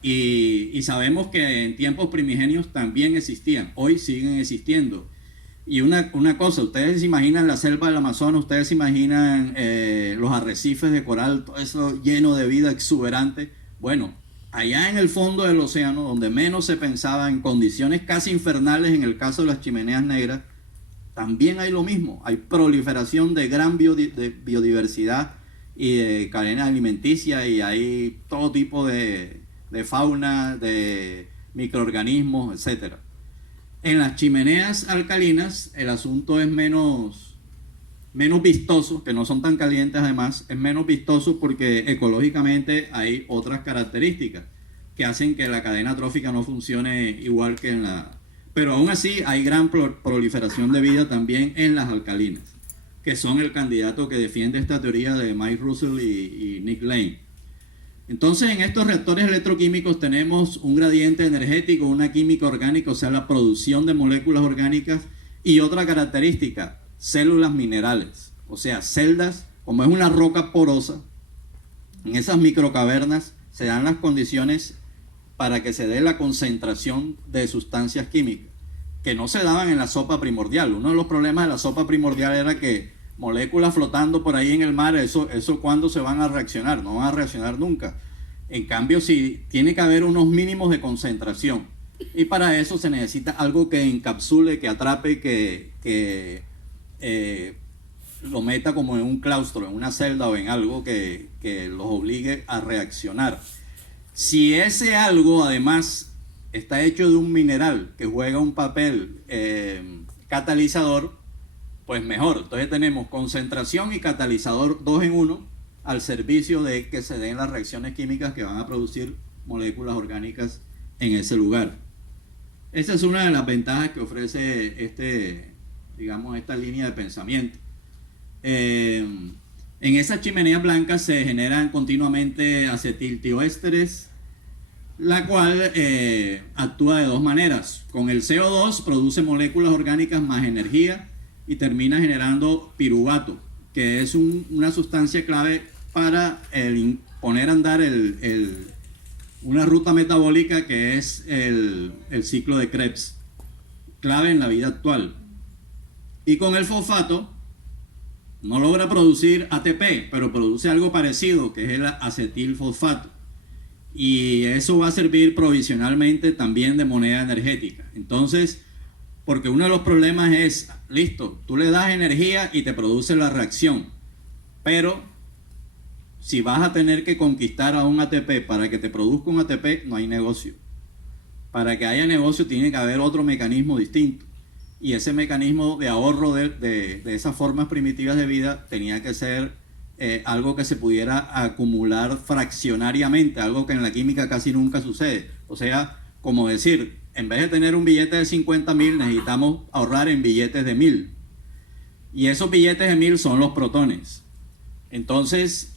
Y sabemos que en tiempos primigenios también existían, hoy siguen existiendo. Y una cosa, ustedes se imaginan la selva del Amazonas, ustedes se imaginan los arrecifes de coral, todo eso lleno de vida exuberante. Bueno, allá en el fondo del océano, donde menos se pensaba, en condiciones casi infernales en el caso de las chimeneas negras, también hay lo mismo. Hay proliferación de gran biodiversidad y de cadena alimenticia, y hay todo tipo de fauna, de microorganismos, etc. En las chimeneas alcalinas el asunto es menos menos vistoso, que no son tan calientes además, es menos vistoso porque ecológicamente hay otras características que hacen que la cadena trófica no funcione igual que en la... Pero aún así hay gran proliferación de vida también en las alcalinas, que son el candidato que defiende esta teoría de Mike Russell y Nick Lane. Entonces, en estos reactores electroquímicos tenemos un gradiente energético, una química orgánica, o sea, la producción de moléculas orgánicas, y otra característica, células minerales, o sea, celdas, como es una roca porosa, en esas microcavernas se dan las condiciones para que se dé la concentración de sustancias químicas, que no se daban en la sopa primordial. Uno de los problemas de la sopa primordial era que moléculas flotando por ahí en el mar, eso ¿cuándo se van a reaccionar? No van a reaccionar nunca. En cambio, sí tiene que haber unos mínimos de concentración. Y para eso se necesita algo que encapsule, que atrape, que lo meta como en un claustro, en una celda o en algo que los obligue a reaccionar. Si ese algo además está hecho de un mineral que juega un papel catalizador, pues mejor. Entonces tenemos concentración y catalizador 2 en 1 al servicio de que se den las reacciones químicas que van a producir moléculas orgánicas en ese lugar. Esa es una de las ventajas que ofrece esta línea de pensamiento. En esas chimeneas blancas se generan continuamente acetiltioésteres, la cual actúa de dos maneras. Con el CO2 produce moléculas orgánicas más energía y termina generando piruvato, que es una sustancia clave para poner a andar una ruta metabólica que es el ciclo de Krebs, clave en la vida actual. Y con el fosfato no logra producir ATP, pero produce algo parecido, que es el acetilfosfato. Y eso va a servir provisionalmente también de moneda energética. Entonces, porque uno de los problemas es, listo, tú le das energía y te produce la reacción, pero si vas a tener que conquistar a un ATP para que te produzca un ATP, no hay negocio. Para que haya negocio tiene que haber otro mecanismo distinto. Y ese mecanismo de ahorro de esas formas primitivas de vida tenía que ser algo que se pudiera acumular fraccionariamente, algo que en la química casi nunca sucede. O sea, como decir, en vez de tener un billete de 50.000, necesitamos ahorrar en billetes de 1.000. Y esos billetes de 1.000 son los protones. Entonces,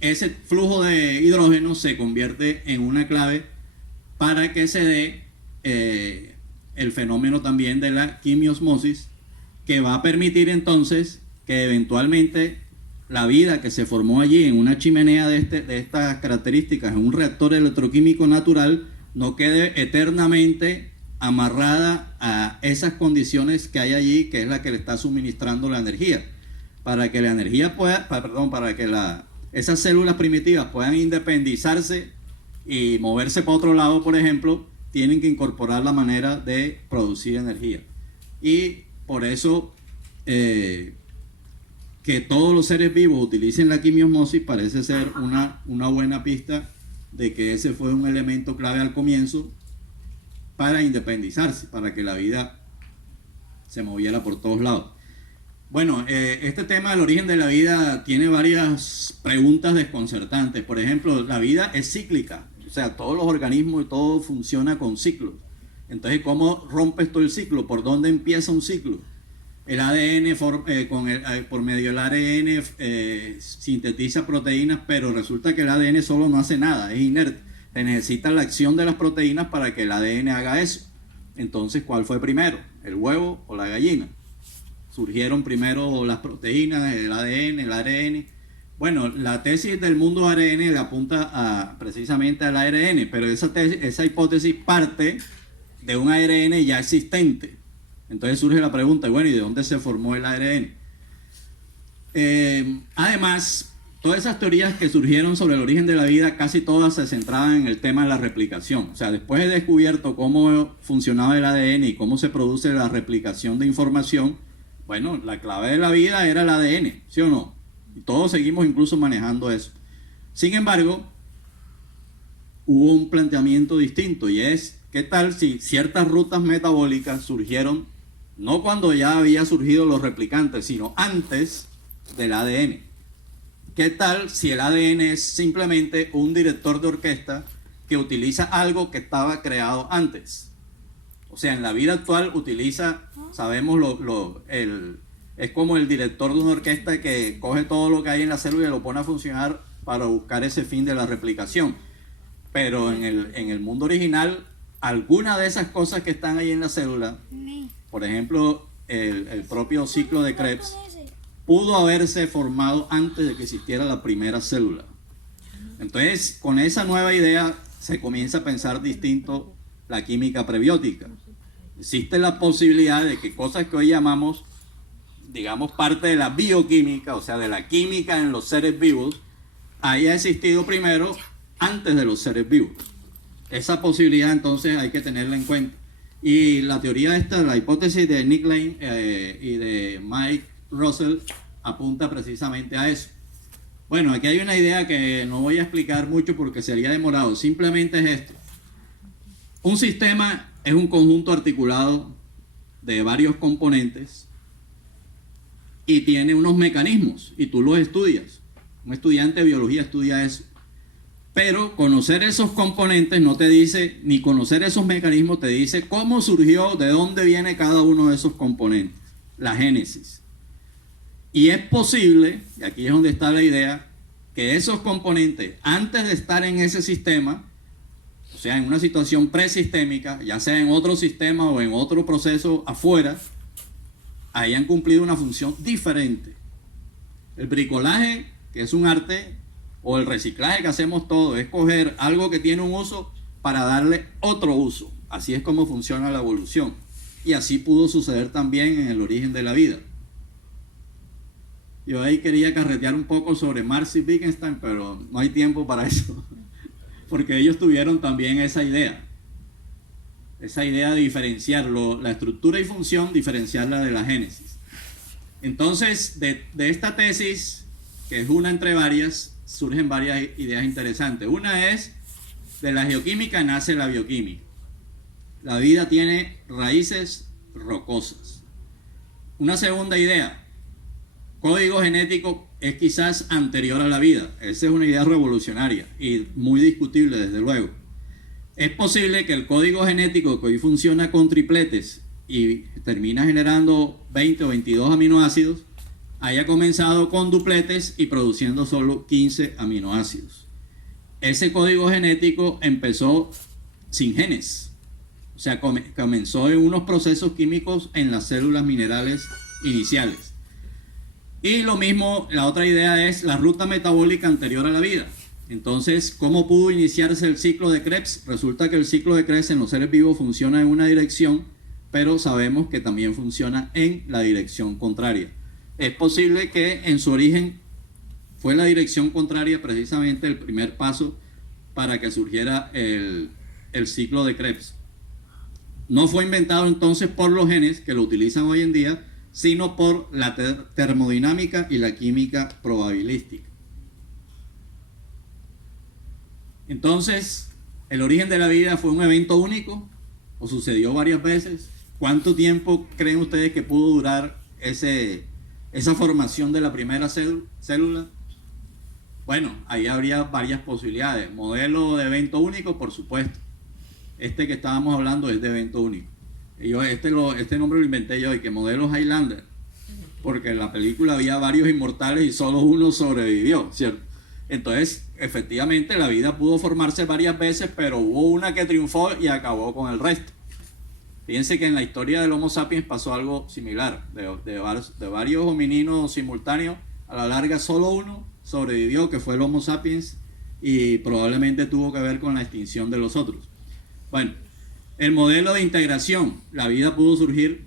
ese flujo de hidrógeno se convierte en una clave para que se dé el fenómeno también de la quimiosmosis, que va a permitir entonces que eventualmente la vida que se formó allí en una chimenea de estas características, en un reactor electroquímico natural, no quede eternamente amarrada a esas condiciones que hay allí, que es la que le está suministrando la energía. Para que la energía para que esas células primitivas puedan independizarse y moverse para otro lado, por ejemplo, tienen que incorporar la manera de producir energía. Y por eso que todos los seres vivos utilicen la quimiosmosis parece ser una buena pista de que ese fue un elemento clave al comienzo para independizarse, para que la vida se moviera por todos lados. Bueno, este tema del origen de la vida tiene varias preguntas desconcertantes. Por ejemplo, la vida es cíclica, o sea, todos los organismos y todo funciona con ciclos. Entonces, ¿cómo rompes todo el ciclo? ¿Por dónde empieza un ciclo? El ADN, por medio del ARN, sintetiza proteínas, pero resulta que el ADN solo no hace nada, es inerte. Se necesita la acción de las proteínas para que el ADN haga eso. Entonces, ¿cuál fue primero? ¿El huevo o la gallina? Surgieron primero las proteínas, el ADN, el ARN. Bueno, la tesis del mundo ARN le apunta precisamente al ARN, pero esa hipótesis parte de un ARN ya existente. Entonces surge la pregunta, bueno, ¿y de dónde se formó el ARN? Además, todas esas teorías que surgieron sobre el origen de la vida, casi todas se centraban en el tema de la replicación. O sea, después de descubierto cómo funcionaba el ADN y cómo se produce la replicación de información, bueno, la clave de la vida era el ADN, ¿sí o no? Y todos seguimos incluso manejando eso. Sin embargo, hubo un planteamiento distinto, y es, ¿qué tal si ciertas rutas metabólicas surgieron, no cuando ya había surgido los replicantes, sino antes, del ADN. ¿Qué tal si el ADN es simplemente un director de orquesta que utiliza algo que estaba creado antes? O sea, en la vida actual utiliza, sabemos, es como el director de una orquesta que coge todo lo que hay en la célula y lo pone a funcionar para buscar ese fin de la replicación. Pero en el mundo original, alguna de esas cosas que están ahí en la célula, por ejemplo, el propio ciclo de Krebs, pudo haberse formado antes de que existiera la primera célula. Entonces, con esa nueva idea se comienza a pensar distinto la química prebiótica. Existe la posibilidad de que cosas que hoy llamamos, digamos, parte de la bioquímica, o sea, de la química en los seres vivos, haya existido primero antes de los seres vivos. Esa posibilidad entonces hay que tenerla en cuenta. Y la teoría esta, la hipótesis de Nick Lane y de Mike Russell apunta precisamente a eso. Bueno, aquí hay una idea que no voy a explicar mucho porque sería demorado. Simplemente es esto. Un sistema es un conjunto articulado de varios componentes y tiene unos mecanismos y tú los estudias. Un estudiante de biología estudia eso. Pero conocer esos componentes no te dice, ni conocer esos mecanismos te dice cómo surgió, de dónde viene cada uno de esos componentes, la génesis. Y es posible, y aquí es donde está la idea, que esos componentes, antes de estar en ese sistema, o sea, en una situación presistémica, ya sea en otro sistema o en otro proceso afuera, hayan cumplido una función diferente. El bricolaje, que es un arte, o el reciclaje que hacemos todos, es coger algo que tiene un uso para darle otro uso. Así es como funciona la evolución. Y así pudo suceder también en el origen de la vida. Yo ahí quería carretear un poco sobre Marx y Wittgenstein, pero no hay tiempo para eso. Porque ellos tuvieron también esa idea. Esa idea de diferenciarlo, la estructura y función, diferenciarla de la génesis. Entonces, de esta tesis, que es una entre varias, surgen varias ideas interesantes. Una es, de la geoquímica nace la bioquímica. La vida tiene raíces rocosas. Una segunda idea, código genético es quizás anterior a la vida. Esa es una idea revolucionaria y muy discutible, desde luego. Es posible que el código genético que hoy funciona con tripletes y termina generando 20 o 22 aminoácidos, haya comenzado con dupletes y produciendo solo 15 aminoácidos. Ese código genético empezó sin genes. O sea, comenzó en unos procesos químicos en las células minerales iniciales. Y lo mismo, la otra idea es la ruta metabólica anterior a la vida. Entonces, ¿cómo pudo iniciarse el ciclo de Krebs? Resulta que el ciclo de Krebs en los seres vivos funciona en una dirección, pero sabemos que también funciona en la dirección contraria. Es posible que en su origen fue la dirección contraria precisamente el primer paso para que surgiera el ciclo de Krebs. No fue inventado entonces por los genes que lo utilizan hoy en día, sino por la termodinámica y la química probabilística. Entonces, ¿el origen de la vida fue un evento único o sucedió varias veces? ¿Cuánto tiempo creen ustedes que pudo durar esa formación de la primera célula? Bueno, ahí habría varias posibilidades. Modelo de evento único, por supuesto. Este que estábamos hablando es de evento único. Este nombre lo inventé yo, y que modelo Highlander, porque en la película había varios inmortales y solo uno sobrevivió, ¿cierto? Entonces, efectivamente, la vida pudo formarse varias veces, pero hubo una que triunfó y acabó con el resto. Fíjense que en la historia del Homo sapiens pasó algo similar. De varios homininos simultáneos, a la larga solo uno sobrevivió, que fue el Homo sapiens, y probablemente tuvo que ver con la extinción de los otros. Bueno, el modelo de integración. La vida pudo surgir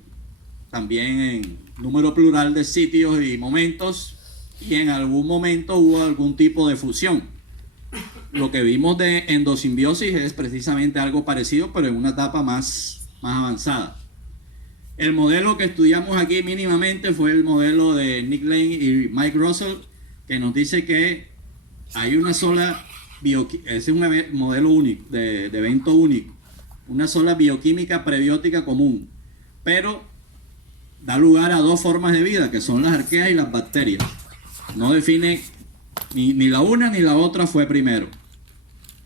también en número plural de sitios y momentos, y en algún momento hubo algún tipo de fusión. Lo que vimos de endosimbiosis es precisamente algo parecido, pero en una etapa más avanzada. El modelo que estudiamos aquí mínimamente fue el modelo de Nick Lane y Mike Russell, que nos dice que hay una sola es un modelo único, de evento único, una sola bioquímica prebiótica común, pero da lugar a dos formas de vida, que son las arqueas y las bacterias. No define ni la una ni la otra fue primero.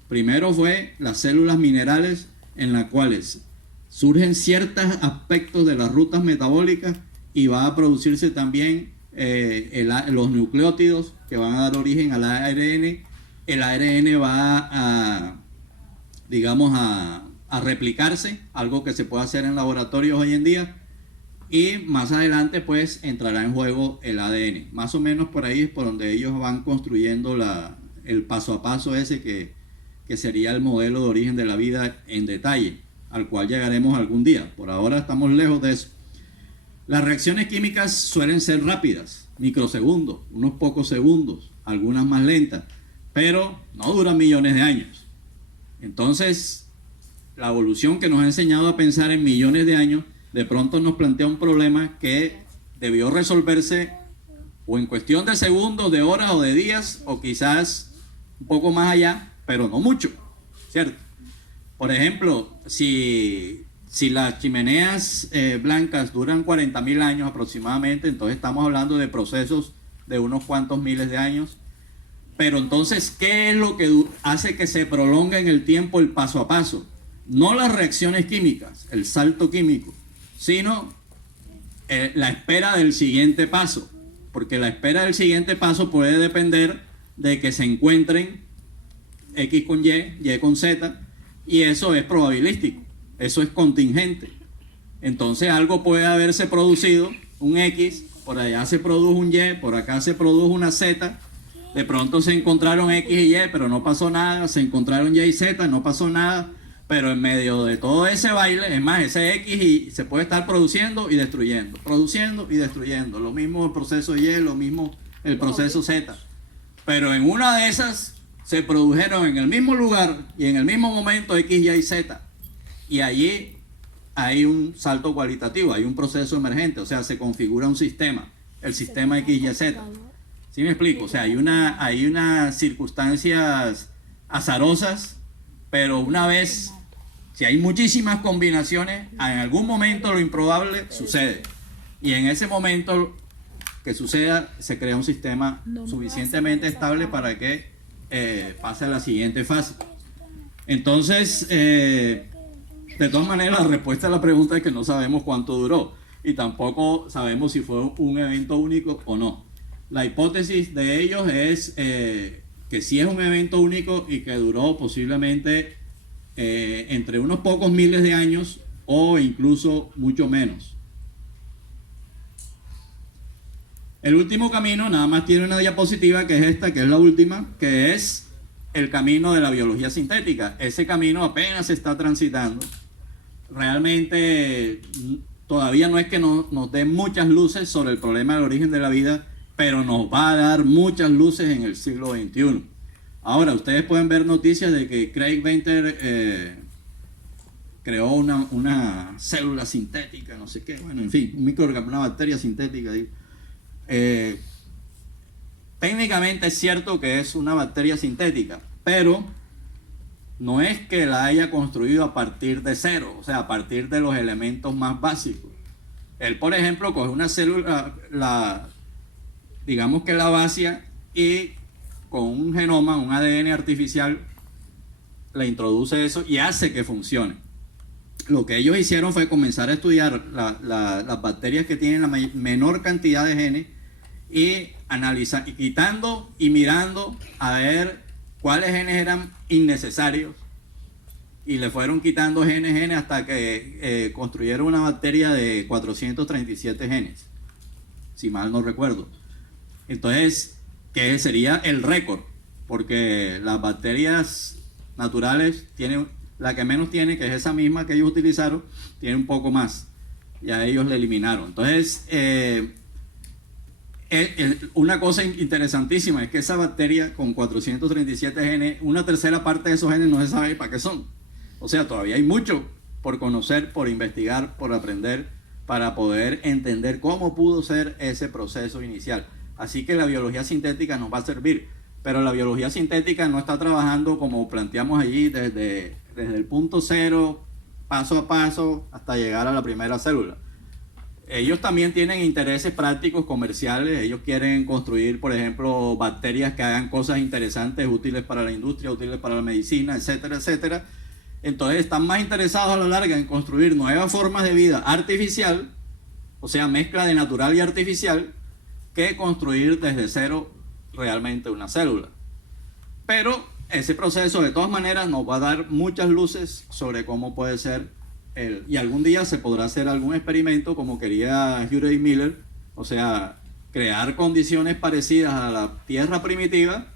Primero fue las células minerales en las cuales surgen ciertos aspectos de las rutas metabólicas y va a producirse también los nucleótidos que van a dar origen al ARN. El ARN va a, digamos, a replicarse, algo que se puede hacer en laboratorios hoy en día, y más adelante pues entrará en juego el ADN. Más o menos por ahí es por donde ellos van construyendo el paso a paso ese que sería el modelo de origen de la vida en detalle, al cual llegaremos algún día. Por ahora estamos lejos de eso. Las reacciones químicas suelen ser rápidas, microsegundos, unos pocos segundos, algunas más lentas, pero no duran millones de años. Entonces, la evolución que nos ha enseñado a pensar en millones de años, de pronto nos plantea un problema que debió resolverse o en cuestión de segundos, de horas o de días, o quizás un poco más allá, pero no mucho, ¿cierto? Por ejemplo, si las chimeneas blancas duran 40.000 años aproximadamente, entonces estamos hablando de procesos de unos cuantos miles de años. Pero entonces, ¿qué es lo que hace que se prolongue en el tiempo el paso a paso? No las reacciones químicas, el salto químico, sino la espera del siguiente paso. Porque la espera del siguiente paso puede depender de que se encuentren X con Y con Z, y eso es probabilístico, eso es contingente. Entonces algo puede haberse producido, un X, por allá se produjo un Y, por acá se produjo una Z, de pronto se encontraron X y Y, pero no pasó nada, se encontraron Y y Z, no pasó nada, pero en medio de todo ese baile, es más, ese X y se puede estar produciendo y destruyendo, lo mismo el proceso Y, lo mismo el proceso Z, pero en una de esas se produjeron en el mismo lugar y en el mismo momento X, Y y Z, y allí hay un salto cualitativo, hay un proceso emergente, o sea, se configura un sistema, el sistema X, Y, Z. ¿Sí me explico? O sea, hay unas circunstancias azarosas, pero una vez, si hay muchísimas combinaciones, en algún momento lo improbable sucede. Y en ese momento que suceda, se crea un sistema suficientemente estable para que pase a la siguiente fase. Entonces, de todas maneras, la respuesta a la pregunta es que no sabemos cuánto duró y tampoco sabemos si fue un evento único o no. La hipótesis de ellos es que sí es un evento único y que duró posiblemente entre unos pocos miles de años o incluso mucho menos. El último camino nada más tiene una diapositiva, que es esta, que es la última, que es el camino de la biología sintética. Ese camino apenas se está transitando. Realmente todavía no es que nos dé muchas luces sobre el problema del origen de la vida, pero nos va a dar muchas luces en el siglo XXI. Ahora, ustedes pueden ver noticias de que Craig Venter creó una célula sintética, no sé qué, bueno, en fin, una bacteria sintética. Técnicamente es cierto que es una bacteria sintética, pero no es que la haya construido a partir de cero, o sea, a partir de los elementos más básicos. Él, por ejemplo, coge una célula, digamos que la vacía, y con un genoma, un ADN artificial, le introduce eso y hace que funcione. Lo que ellos hicieron fue comenzar a estudiar las bacterias que tienen la menor cantidad de genes y analizar, y quitando y mirando a ver cuáles genes eran innecesarios, y le fueron quitando genes hasta que construyeron una bacteria de 437 genes, si mal no recuerdo. Entonces, que sería el récord, porque las bacterias naturales tienen, la que menos tiene, que es esa misma que ellos utilizaron, tiene un poco más, ya ellos la eliminaron. Entonces, una cosa interesantísima es que esa bacteria con 437 genes, una tercera parte de esos genes no se sabe para qué son. O sea, todavía hay mucho por conocer, por investigar, por aprender, para poder entender cómo pudo ser ese proceso inicial. Así que la biología sintética nos va a servir, pero la biología sintética no está trabajando como planteamos allí desde el punto cero, paso a paso, hasta llegar a la primera célula. ellos también tienen intereses prácticos, comerciales. Ellos quieren construir, por ejemplo, bacterias que hagan cosas interesantes, útiles para la industria, útiles para la medicina, etcétera, etcétera. Entonces están más interesados a la larga en construir nuevas formas de vida artificial, o sea, mezcla de natural y artificial, que construir desde cero realmente una célula. Pero ese proceso de todas maneras nos va a dar muchas luces sobre cómo puede ser y algún día se podrá hacer algún experimento como quería Urey Miller, o sea, crear condiciones parecidas a la Tierra primitiva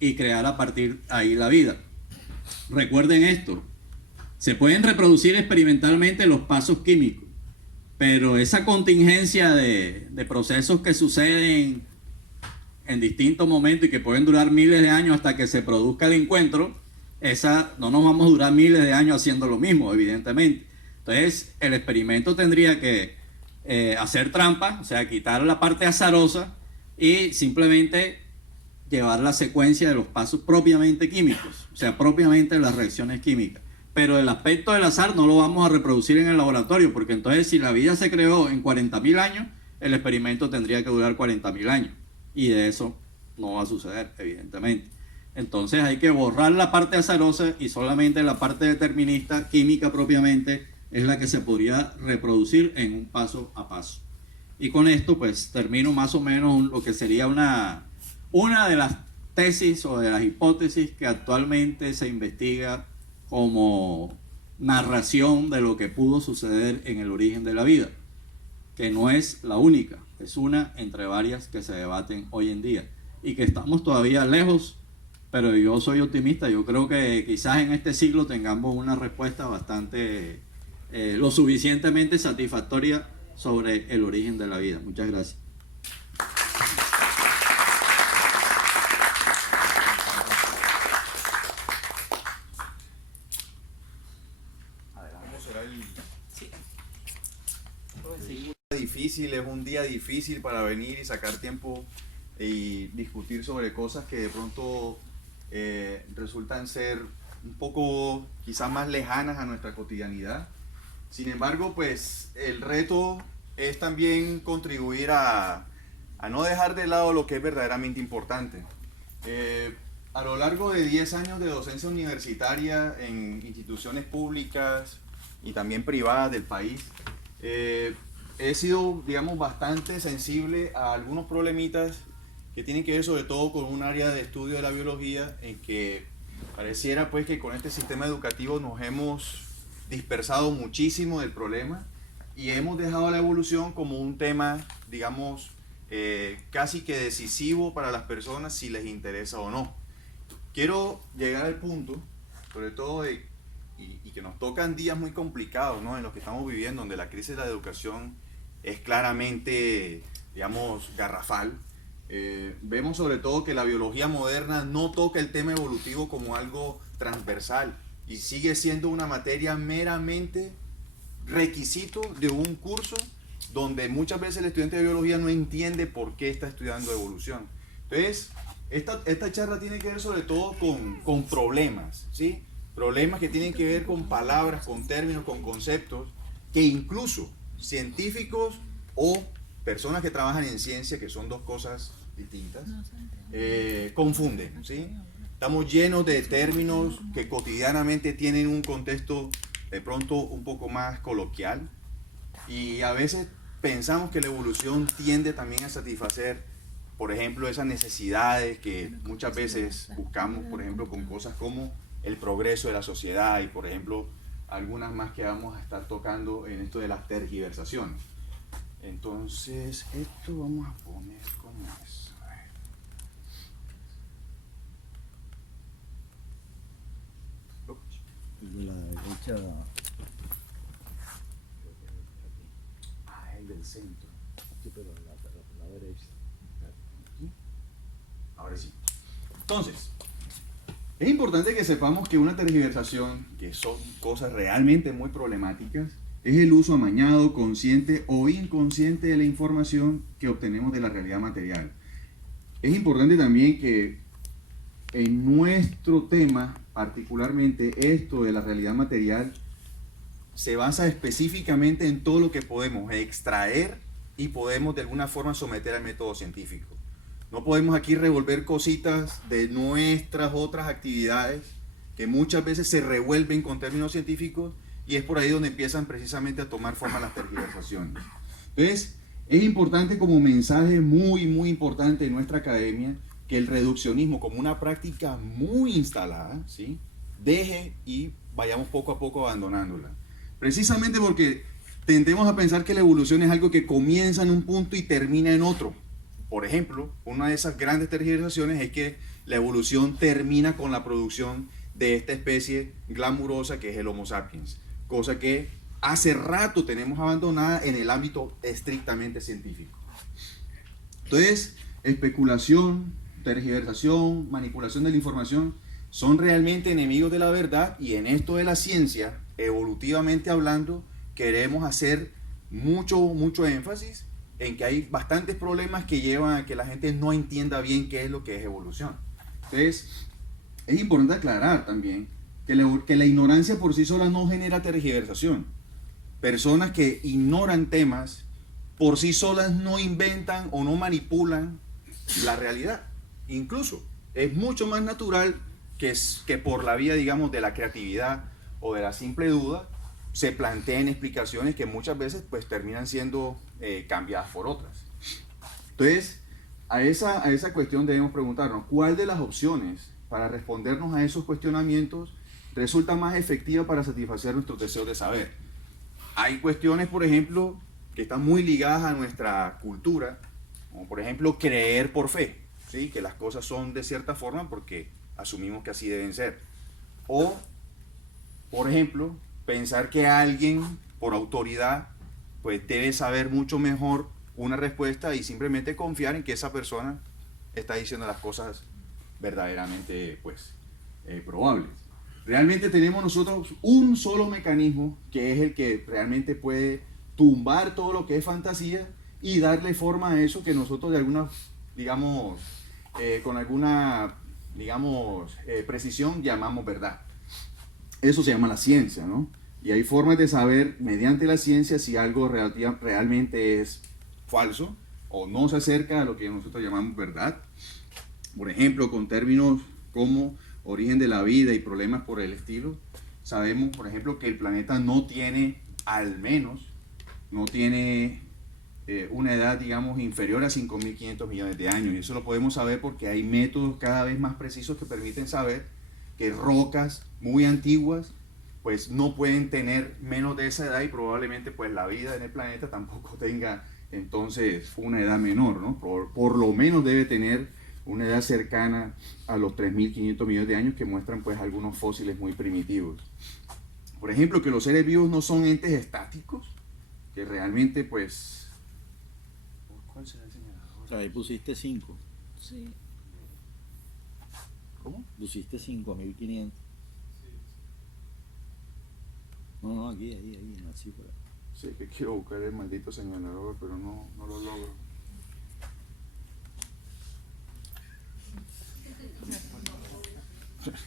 y crear a partir de ahí la vida. Recuerden esto, se pueden reproducir experimentalmente los pasos químicos, pero esa contingencia de procesos que suceden en distintos momentos y que pueden durar miles de años hasta que se produzca el encuentro, esa no nos vamos a durar miles de años haciendo lo mismo, evidentemente. Entonces, el experimento tendría que hacer trampa, o sea, quitar la parte azarosa y simplemente llevar la secuencia de los pasos propiamente químicos, o sea, propiamente las reacciones químicas. Pero el aspecto del azar no lo vamos a reproducir en el laboratorio, porque entonces si la vida se creó en 40.000 años, el experimento tendría que durar 40.000 años. Y de eso no va a suceder, evidentemente. Entonces hay que borrar la parte azarosa y solamente la parte determinista, química propiamente, es la que se podría reproducir en un paso a paso. Y con esto pues termino más o menos lo que sería una de las tesis o de las hipótesis que actualmente se investiga como narración de lo que pudo suceder en el origen de la vida, que no es la única, es una entre varias que se debaten hoy en día y que estamos todavía lejos, pero yo soy optimista. Yo creo que quizás en este siglo tengamos una respuesta bastante lo suficientemente satisfactoria sobre el origen de la vida. Muchas gracias. Difícil, es un día difícil para venir y sacar tiempo y discutir sobre cosas que de pronto resultan ser un poco quizás más lejanas a nuestra cotidianidad. Sin embargo, pues el reto es también contribuir a no dejar de lado lo que es verdaderamente importante. A lo largo de 10 años de docencia universitaria en instituciones públicas y también privadas del país, he sido, digamos, bastante sensible a algunos problemitas que tienen que ver sobre todo con un área de estudio de la biología en que pareciera pues que con este sistema educativo nos hemos dispersado muchísimo del problema y hemos dejado la evolución como un tema, digamos, casi que decisivo para las personas si les interesa o no. Quiero llegar al punto, sobre todo y que nos tocan días muy complicados, ¿no?, en los que estamos viviendo, donde la crisis de la educación es claramente, digamos, garrafal. Vemos sobre todo que la biología moderna no toca el tema evolutivo como algo transversal y sigue siendo una materia meramente requisito de un curso donde muchas veces el estudiante de biología no entiende por qué está estudiando evolución. Entonces, esta charla tiene que ver sobre todo con problemas, ¿sí? Problemas que tienen que ver con palabras, con términos, con conceptos que incluso científicos o personas que trabajan en ciencia, que son dos cosas distintas, confunden, ¿sí? Estamos llenos de términos que cotidianamente tienen un contexto de pronto un poco más coloquial y a veces pensamos que la evolución tiende también a satisfacer, por ejemplo, esas necesidades que muchas veces buscamos, por ejemplo, con cosas como el progreso de la sociedad y, por ejemplo, algunas más que vamos a estar tocando en esto de las tergiversaciones. Entonces, esto vamos a poner como es. A ver. El de la derecha. Ah, el del centro. Sí, pero la derecha. Ahora sí. Entonces, es importante que sepamos que una tergiversación, que son cosas realmente muy problemáticas, es el uso amañado, consciente o inconsciente de la información que obtenemos de la realidad material. Es importante también que en nuestro tema, particularmente esto de la realidad material, se basa específicamente en todo lo que podemos extraer y podemos de alguna forma someter al método científico. No podemos aquí revolver cositas de nuestras otras actividades que muchas veces se revuelven con términos científicos, y es por ahí donde empiezan precisamente a tomar forma las tergiversaciones. Entonces, es importante como mensaje muy importante en nuestra academia que el reduccionismo como una práctica muy instalada, ¿sí?, deje y vayamos poco a poco abandonándola. Precisamente porque tendemos a pensar que la evolución es algo que comienza en un punto y termina en otro. Por ejemplo, una de esas grandes tergiversaciones es que la evolución termina con la producción de esta especie glamurosa que es el Homo sapiens, cosa que hace rato tenemos abandonada en el ámbito estrictamente científico. Entonces, especulación, tergiversación, manipulación de la información son realmente enemigos de la verdad, y en esto de la ciencia, evolutivamente hablando, queremos hacer mucho énfasis en que hay bastantes problemas que llevan a que la gente no entienda bien qué es lo que es evolución. Entonces, es importante aclarar también que la ignorancia por sí sola no genera tergiversación. Personas que ignoran temas por sí solas no inventan o no manipulan la realidad. Incluso es mucho más natural que por la vía, digamos, de la creatividad o de la simple duda se planteen explicaciones que muchas veces pues terminan siendo cambiadas por otras. Entonces, a esa cuestión debemos preguntarnos, ¿cuál de las opciones para respondernos a esos cuestionamientos resulta más efectiva para satisfacer nuestros deseos de saber? Hay cuestiones, por ejemplo, que están muy ligadas a nuestra cultura, como por ejemplo creer por fe, ¿sí?, que las cosas son de cierta forma porque asumimos que así deben ser. O, por ejemplo, pensar que alguien por autoridad pues debe saber mucho mejor una respuesta y simplemente confiar en que esa persona está diciendo las cosas verdaderamente pues probables. Realmente tenemos nosotros un solo mecanismo que es el que realmente puede tumbar todo lo que es fantasía y darle forma a eso que nosotros de alguna, digamos, con alguna, digamos, precisión llamamos verdad. Eso se llama la ciencia, ¿no? Y hay formas de saber mediante la ciencia si algo realmente es falso o no se acerca a lo que nosotros llamamos verdad. Por ejemplo, con términos como origen de la vida y problemas por el estilo, sabemos, por ejemplo, que el planeta no tiene, al menos, no tiene una edad, digamos, inferior a 5.500 millones de años. Y eso lo podemos saber porque hay métodos cada vez más precisos que permiten saber que rocas muy antiguas pues no pueden tener menos de esa edad, y probablemente pues la vida en el planeta tampoco tenga entonces una edad menor, ¿no? Por lo menos debe tener una edad cercana a los 3.500 millones de años, que muestran pues algunos fósiles muy primitivos. Por ejemplo, que los seres vivos no son entes estáticos, que realmente pues... ¿Cuál será el señalador? Ahí pusiste 5. Sí. ¿Cómo? Pusiste 5.500. No, aquí, en la cifra. Sí, que quiero buscar el maldito señalador, pero no lo logro.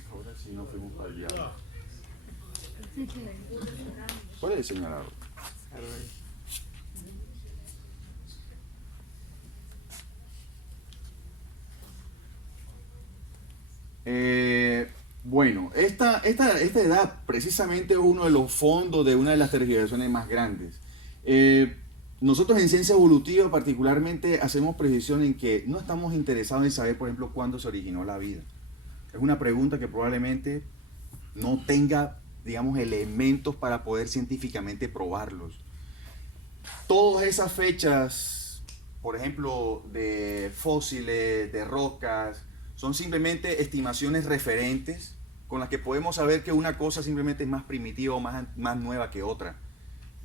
Ahora sí nos fuimos para el diablo. ¿Cuál es el señalador? Bueno, esta edad precisamente es uno de los fondos de una de las tergiversaciones más grandes. Nosotros en ciencia evolutiva particularmente hacemos precisión en que no estamos interesados en saber, por ejemplo, cuándo se originó la vida. Es una pregunta que probablemente no tenga, digamos, elementos para poder científicamente probarlos. Todas esas fechas, por ejemplo, de fósiles, de rocas, son simplemente estimaciones referentes con las que podemos saber que una cosa simplemente es más primitiva o más nueva que otra.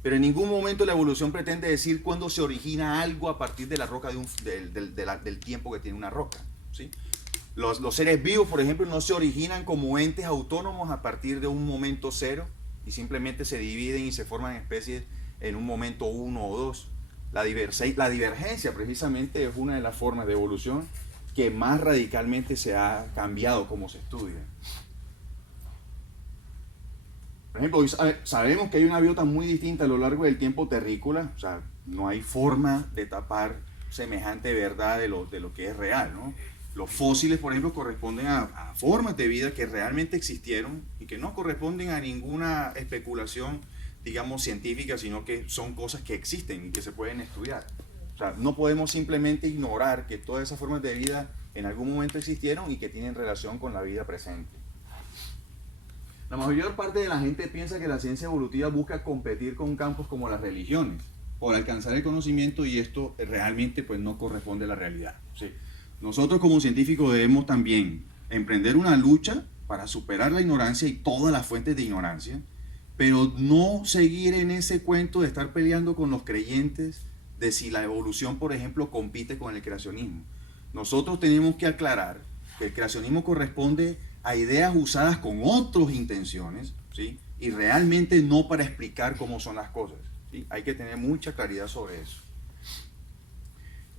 Pero en ningún momento la evolución pretende decir cuándo se origina algo a partir de la roca del tiempo que tiene una roca, ¿sí? Los seres vivos, por ejemplo, no se originan como entes autónomos a partir de un momento cero y simplemente se dividen y se forman especies en un momento 1 o 2. La divergencia precisamente es una de las formas de evolución que más radicalmente se ha cambiado como se estudia. Por ejemplo, hoy sabemos que hay una biota muy distinta a lo largo del tiempo terrícola, o sea, no hay forma de tapar semejante verdad de lo que es real, ¿no? Los fósiles, por ejemplo, corresponden a formas de vida que realmente existieron y que no corresponden a ninguna especulación, digamos, científica, sino que son cosas que existen y que se pueden estudiar. O sea, no podemos simplemente ignorar que todas esas formas de vida en algún momento existieron y que tienen relación con la vida presente. La mayor parte de la gente piensa que la ciencia evolutiva busca competir con campos como las religiones por alcanzar el conocimiento, y esto realmente pues no corresponde a la realidad. ¿Sí? Nosotros como científicos debemos también emprender una lucha para superar la ignorancia y todas las fuentes de ignorancia, pero no seguir en ese cuento de estar peleando con los creyentes de si la evolución, por ejemplo, compite con el creacionismo. Nosotros tenemos que aclarar que el creacionismo corresponde a ideas usadas con otras intenciones, ¿sí? Y realmente no para explicar cómo son las cosas, ¿sí? Hay que tener mucha claridad sobre eso.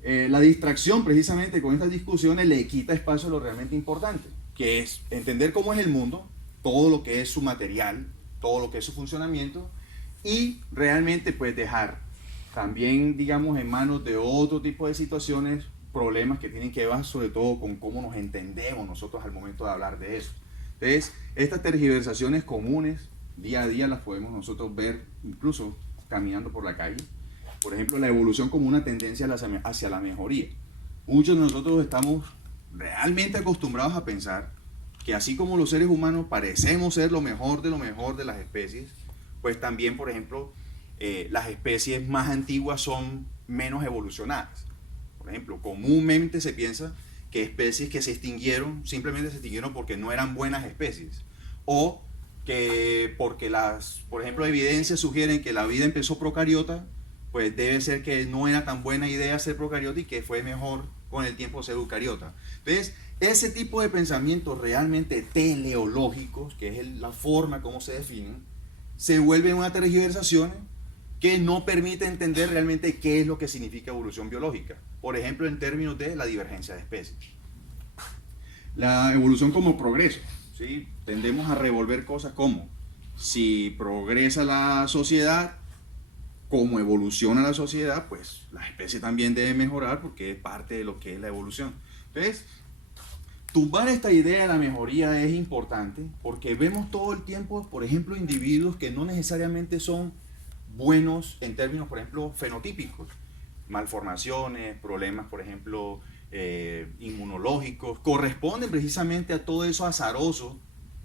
La distracción precisamente con estas discusiones le quita espacio a lo realmente importante, que es entender cómo es el mundo, todo lo que es su material, todo lo que es su funcionamiento, y realmente pues dejar también, digamos, en manos de otro tipo de situaciones, problemas que tienen que ver sobre todo con cómo nos entendemos nosotros al momento de hablar de eso. Entonces, estas tergiversaciones comunes, día a día las podemos nosotros ver incluso caminando por la calle. Por ejemplo, la evolución como una tendencia hacia la mejoría. Muchos de nosotros estamos realmente acostumbrados a pensar que así como los seres humanos parecemos ser lo mejor de las especies, pues también, por ejemplo, las especies más antiguas son menos evolucionadas. Por ejemplo, comúnmente se piensa que especies que se extinguieron, simplemente se extinguieron porque no eran buenas especies, o que porque por ejemplo, evidencias sugieren que la vida empezó procariota, pues debe ser que no era tan buena idea ser procariota y que fue mejor con el tiempo ser eucariota. Entonces, ese tipo de pensamientos realmente teleológicos, que es la forma como se definen, se vuelven una tergiversación que no permite entender realmente qué es lo que significa evolución biológica. Por ejemplo, en términos de la divergencia de especies. La evolución como progreso, ¿sí? Tendemos a revolver cosas como si progresa la sociedad, como evoluciona la sociedad, pues la especie también debe mejorar porque es parte de lo que es la evolución. Entonces, tumbar esta idea de la mejoría es importante porque vemos todo el tiempo, por ejemplo, individuos que no necesariamente son buenos en términos, por ejemplo, fenotípicos, malformaciones, problemas, por ejemplo, inmunológicos, corresponden precisamente a todo eso azaroso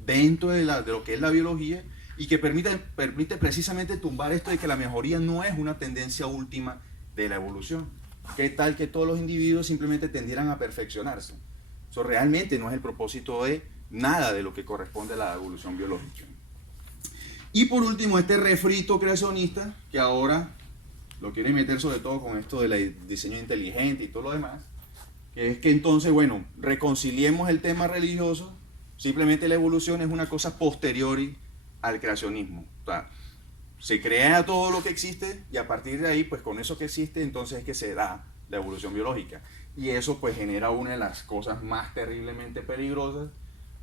dentro de lo que es la biología y que permite precisamente tumbar esto de que la mejoría no es una tendencia última de la evolución. ¿Qué tal que todos los individuos simplemente tendieran a perfeccionarse? Eso realmente no es el propósito de nada de lo que corresponde a la evolución biológica. Y por último, este refrito creacionista, que ahora lo quiere meter sobre todo con esto del diseño inteligente y todo lo demás, que es que entonces, bueno, reconciliemos el tema religioso, simplemente la evolución es una cosa posteriori al creacionismo. O sea, se crea todo lo que existe y a partir de ahí, pues con eso que existe, entonces es que se da la evolución biológica. Y eso pues genera una de las cosas más terriblemente peligrosas,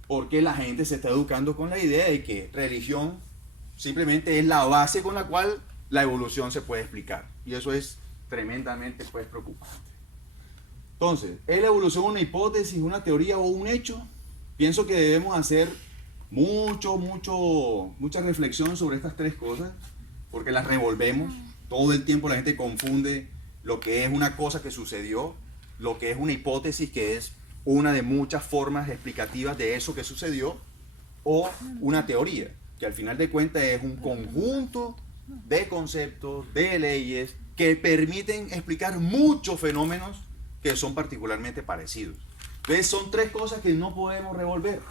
porque la gente se está educando con la idea de que religión simplemente es la base con la cual la evolución se puede explicar. Y eso es tremendamente pues preocupante. Entonces, ¿es la evolución una hipótesis, una teoría o un hecho? Pienso que debemos hacer mucha reflexión sobre estas tres cosas, porque las revolvemos. Todo el tiempo la gente confunde lo que es una cosa que sucedió, lo que es una hipótesis, que es una de muchas formas explicativas de eso que sucedió, o una teoría, que al final de cuentas es un conjunto de conceptos, de leyes, que permiten explicar muchos fenómenos que son particularmente parecidos. Entonces son tres cosas que no podemos revolver,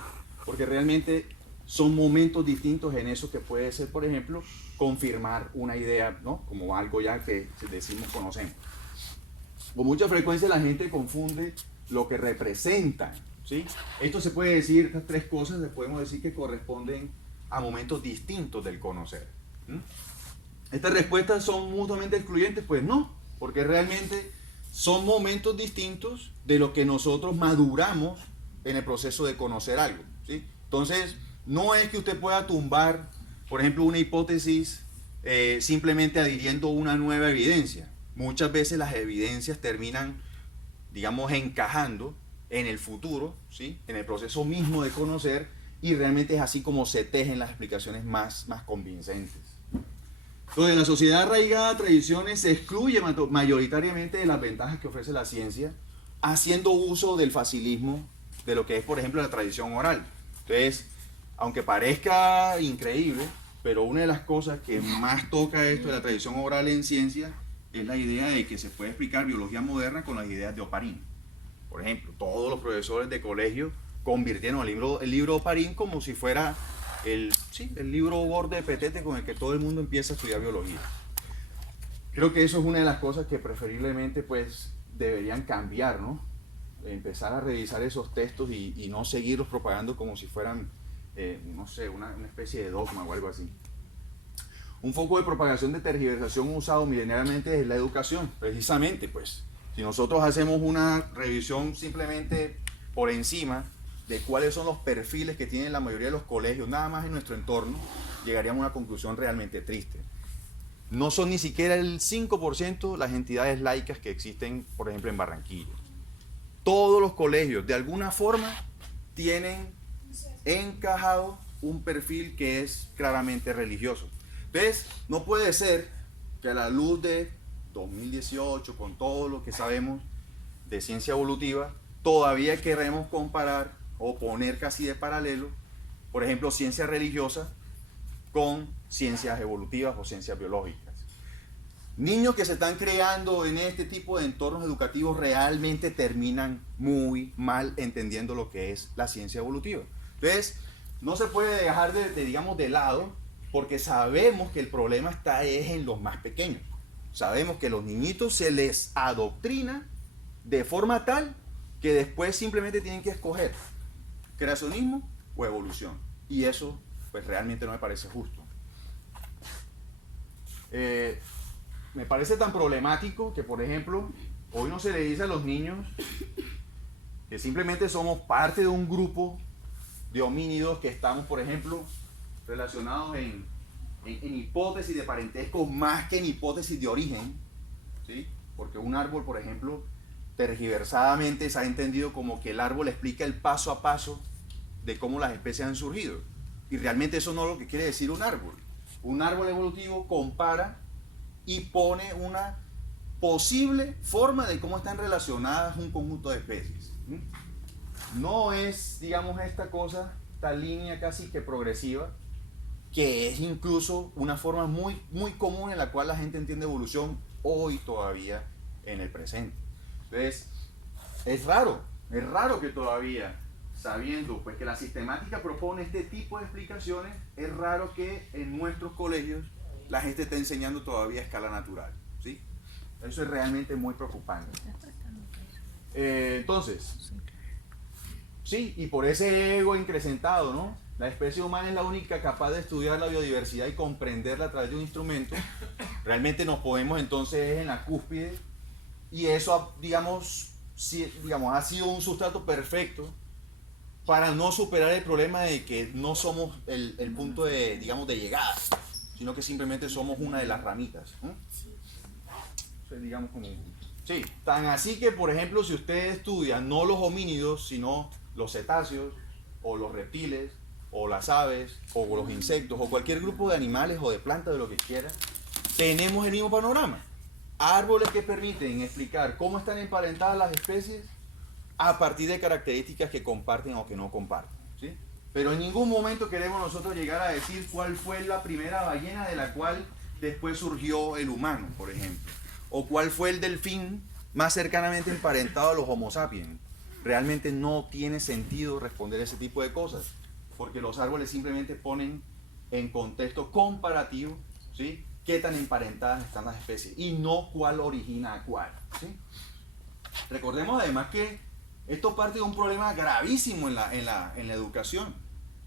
porque realmente son momentos distintos en eso que puede ser, por ejemplo, confirmar una idea, ¿no? Como algo ya que decimos conocemos. Con mucha frecuencia la gente confunde lo que representan, ¿sí? Esto se puede decir, estas tres cosas les podemos decir que corresponden a momentos distintos del conocer. ¿Estas respuestas son mutuamente excluyentes? Pues no, porque realmente son momentos distintos de lo que nosotros maduramos en el proceso de conocer algo, ¿sí? Entonces, no es que usted pueda tumbar por ejemplo, una hipótesis simplemente adhiriendo una nueva evidencia. Muchas veces las evidencias terminan, digamos, encajando en el futuro, ¿sí? En el proceso mismo de conocer, y realmente es así como se tejen las explicaciones más convincentes. Entonces, la sociedad arraigada a tradiciones se excluye mayoritariamente de las ventajas que ofrece la ciencia, haciendo uso del facilismo de lo que es, por ejemplo, la tradición oral. Entonces, aunque parezca increíble, pero una de las cosas que más toca esto de la tradición oral en ciencia es la idea de que se puede explicar biología moderna con las ideas de Oparín. Por ejemplo, todos los profesores de colegio convirtieron el libro Oparín como si fuera el libro borde de petete con el que todo el mundo empieza a estudiar biología. Creo que eso es una de las cosas que preferiblemente pues deberían cambiar, ¿no? Empezar a revisar esos textos y no seguirlos propagando como si fueran, no sé, una especie de dogma o algo así. Un foco de propagación de tergiversación usado milenariamente es la educación, precisamente, pues. Si nosotros hacemos una revisión simplemente por encima de cuáles son los perfiles que tienen la mayoría de los colegios, nada más en nuestro entorno, llegaríamos a una conclusión realmente triste. No son ni siquiera el 5% las entidades laicas que existen, por ejemplo, en Barranquilla. Todos los colegios, de alguna forma, tienen encajado un perfil que es claramente religioso. ¿Ves? No puede ser que a la luz de 2018, con todo lo que sabemos de ciencia evolutiva, todavía queremos comparar o poner casi de paralelo, por ejemplo, ciencia religiosa con ciencias evolutivas o ciencias biológicas. Niños que se están creando en este tipo de entornos educativos realmente terminan muy mal entendiendo lo que es la ciencia evolutiva. Entonces, no se puede dejar digamos, de lado, porque sabemos que el problema está en los más pequeños. Sabemos que a los niñitos se les adoctrina de forma tal que después simplemente tienen que escoger creacionismo o evolución. Y eso pues realmente no me parece justo. Me parece tan problemático que, por ejemplo, hoy no se le dice a los niños que simplemente somos parte de un grupo de homínidos que estamos, por ejemplo, relacionados en hipótesis de parentesco más que en hipótesis de origen, ¿sí? Porque un árbol, por ejemplo, tergiversadamente se ha entendido como que el árbol explica el paso a paso de cómo las especies han surgido. Y realmente eso no es lo que quiere decir un árbol. Un árbol evolutivo compara y pone una posible forma de cómo están relacionadas un conjunto de especies. No es, digamos, esta línea casi que progresiva, que es incluso una forma muy común en la cual la gente entiende evolución hoy todavía en el presente. Entonces, es raro que todavía, sabiendo pues que la sistemática propone este tipo de explicaciones, es raro que en nuestros colegios la gente esté enseñando todavía a escala natural, ¿sí? Eso es realmente muy preocupante. Entonces, sí, y por ese ego increcentado, ¿no? La especie humana es la única capaz de estudiar la biodiversidad y comprenderla a través de un instrumento. Realmente nos ponemos entonces en la cúspide, y eso, digamos, ha sido un sustrato perfecto para no superar el problema de que no somos el punto de, digamos, de llegada, sino que simplemente somos una de las ramitas. Entonces, digamos como... Sí, tan así que, por ejemplo, si usted estudia no los homínidos, sino los cetáceos, o los reptiles, o las aves, o los insectos, o cualquier grupo de animales o de plantas, de lo que quiera, tenemos el mismo panorama. Árboles que permiten explicar cómo están emparentadas las especies a partir de características que comparten o que no comparten, ¿sí? Pero en ningún momento queremos nosotros llegar a decir cuál fue la primera ballena de la cual después surgió el humano, por ejemplo, o cuál fue el delfín más cercanamente emparentado a los Homo sapiens. Realmente no tiene sentido responder ese tipo de cosas, porque los árboles simplemente ponen en contexto comparativo, ¿sí?, qué tan emparentadas están las especies y no cuál origina a cuál, ¿sí? Recordemos además que esto parte de un problema gravísimo en la educación.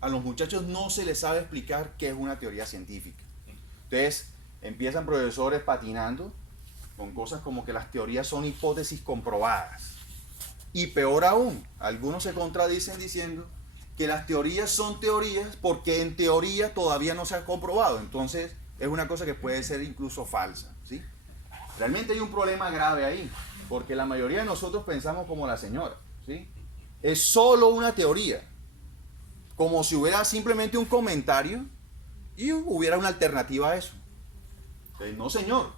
A los muchachos no se les sabe explicar qué es una teoría científica. Entonces empiezan profesores patinando con cosas como que las teorías son hipótesis comprobadas. Y peor aún, algunos se contradicen diciendo que las teorías son teorías porque en teoría todavía no se ha comprobado. Entonces es una cosa que puede ser incluso falsa, ¿sí? Realmente hay un problema grave ahí, porque la mayoría de nosotros pensamos como la señora, ¿sí? Es solo una teoría, como si hubiera simplemente un comentario y hubiera una alternativa a eso. Entonces, no, señor.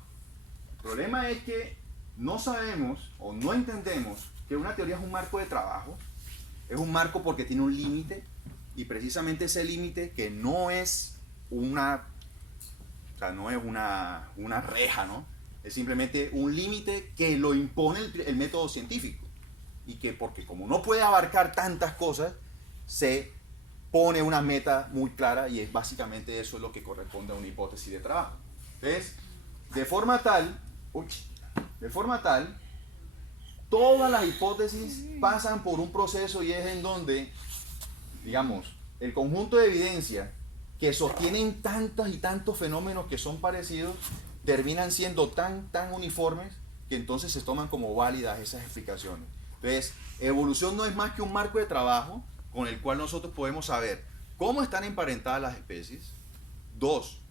El problema es que no sabemos o no entendemos que una teoría es un marco de trabajo. Es un marco porque tiene un límite, y precisamente ese límite, que no es una reja, ¿no? Es simplemente un límite que lo impone el método científico, y que, porque como no puede abarcar tantas cosas, se pone una meta muy clara, y es básicamente eso es lo que corresponde a una hipótesis de trabajo. Entonces, de forma tal, todas las hipótesis pasan por un proceso, y es en donde, digamos, el conjunto de evidencia que sostienen tantos y tantos fenómenos que son parecidos, terminan siendo tan uniformes, que entonces se toman como válidas esas explicaciones. Entonces, evolución no es más que un marco de trabajo con el cual nosotros podemos saber cómo están emparentadas las especies. 2,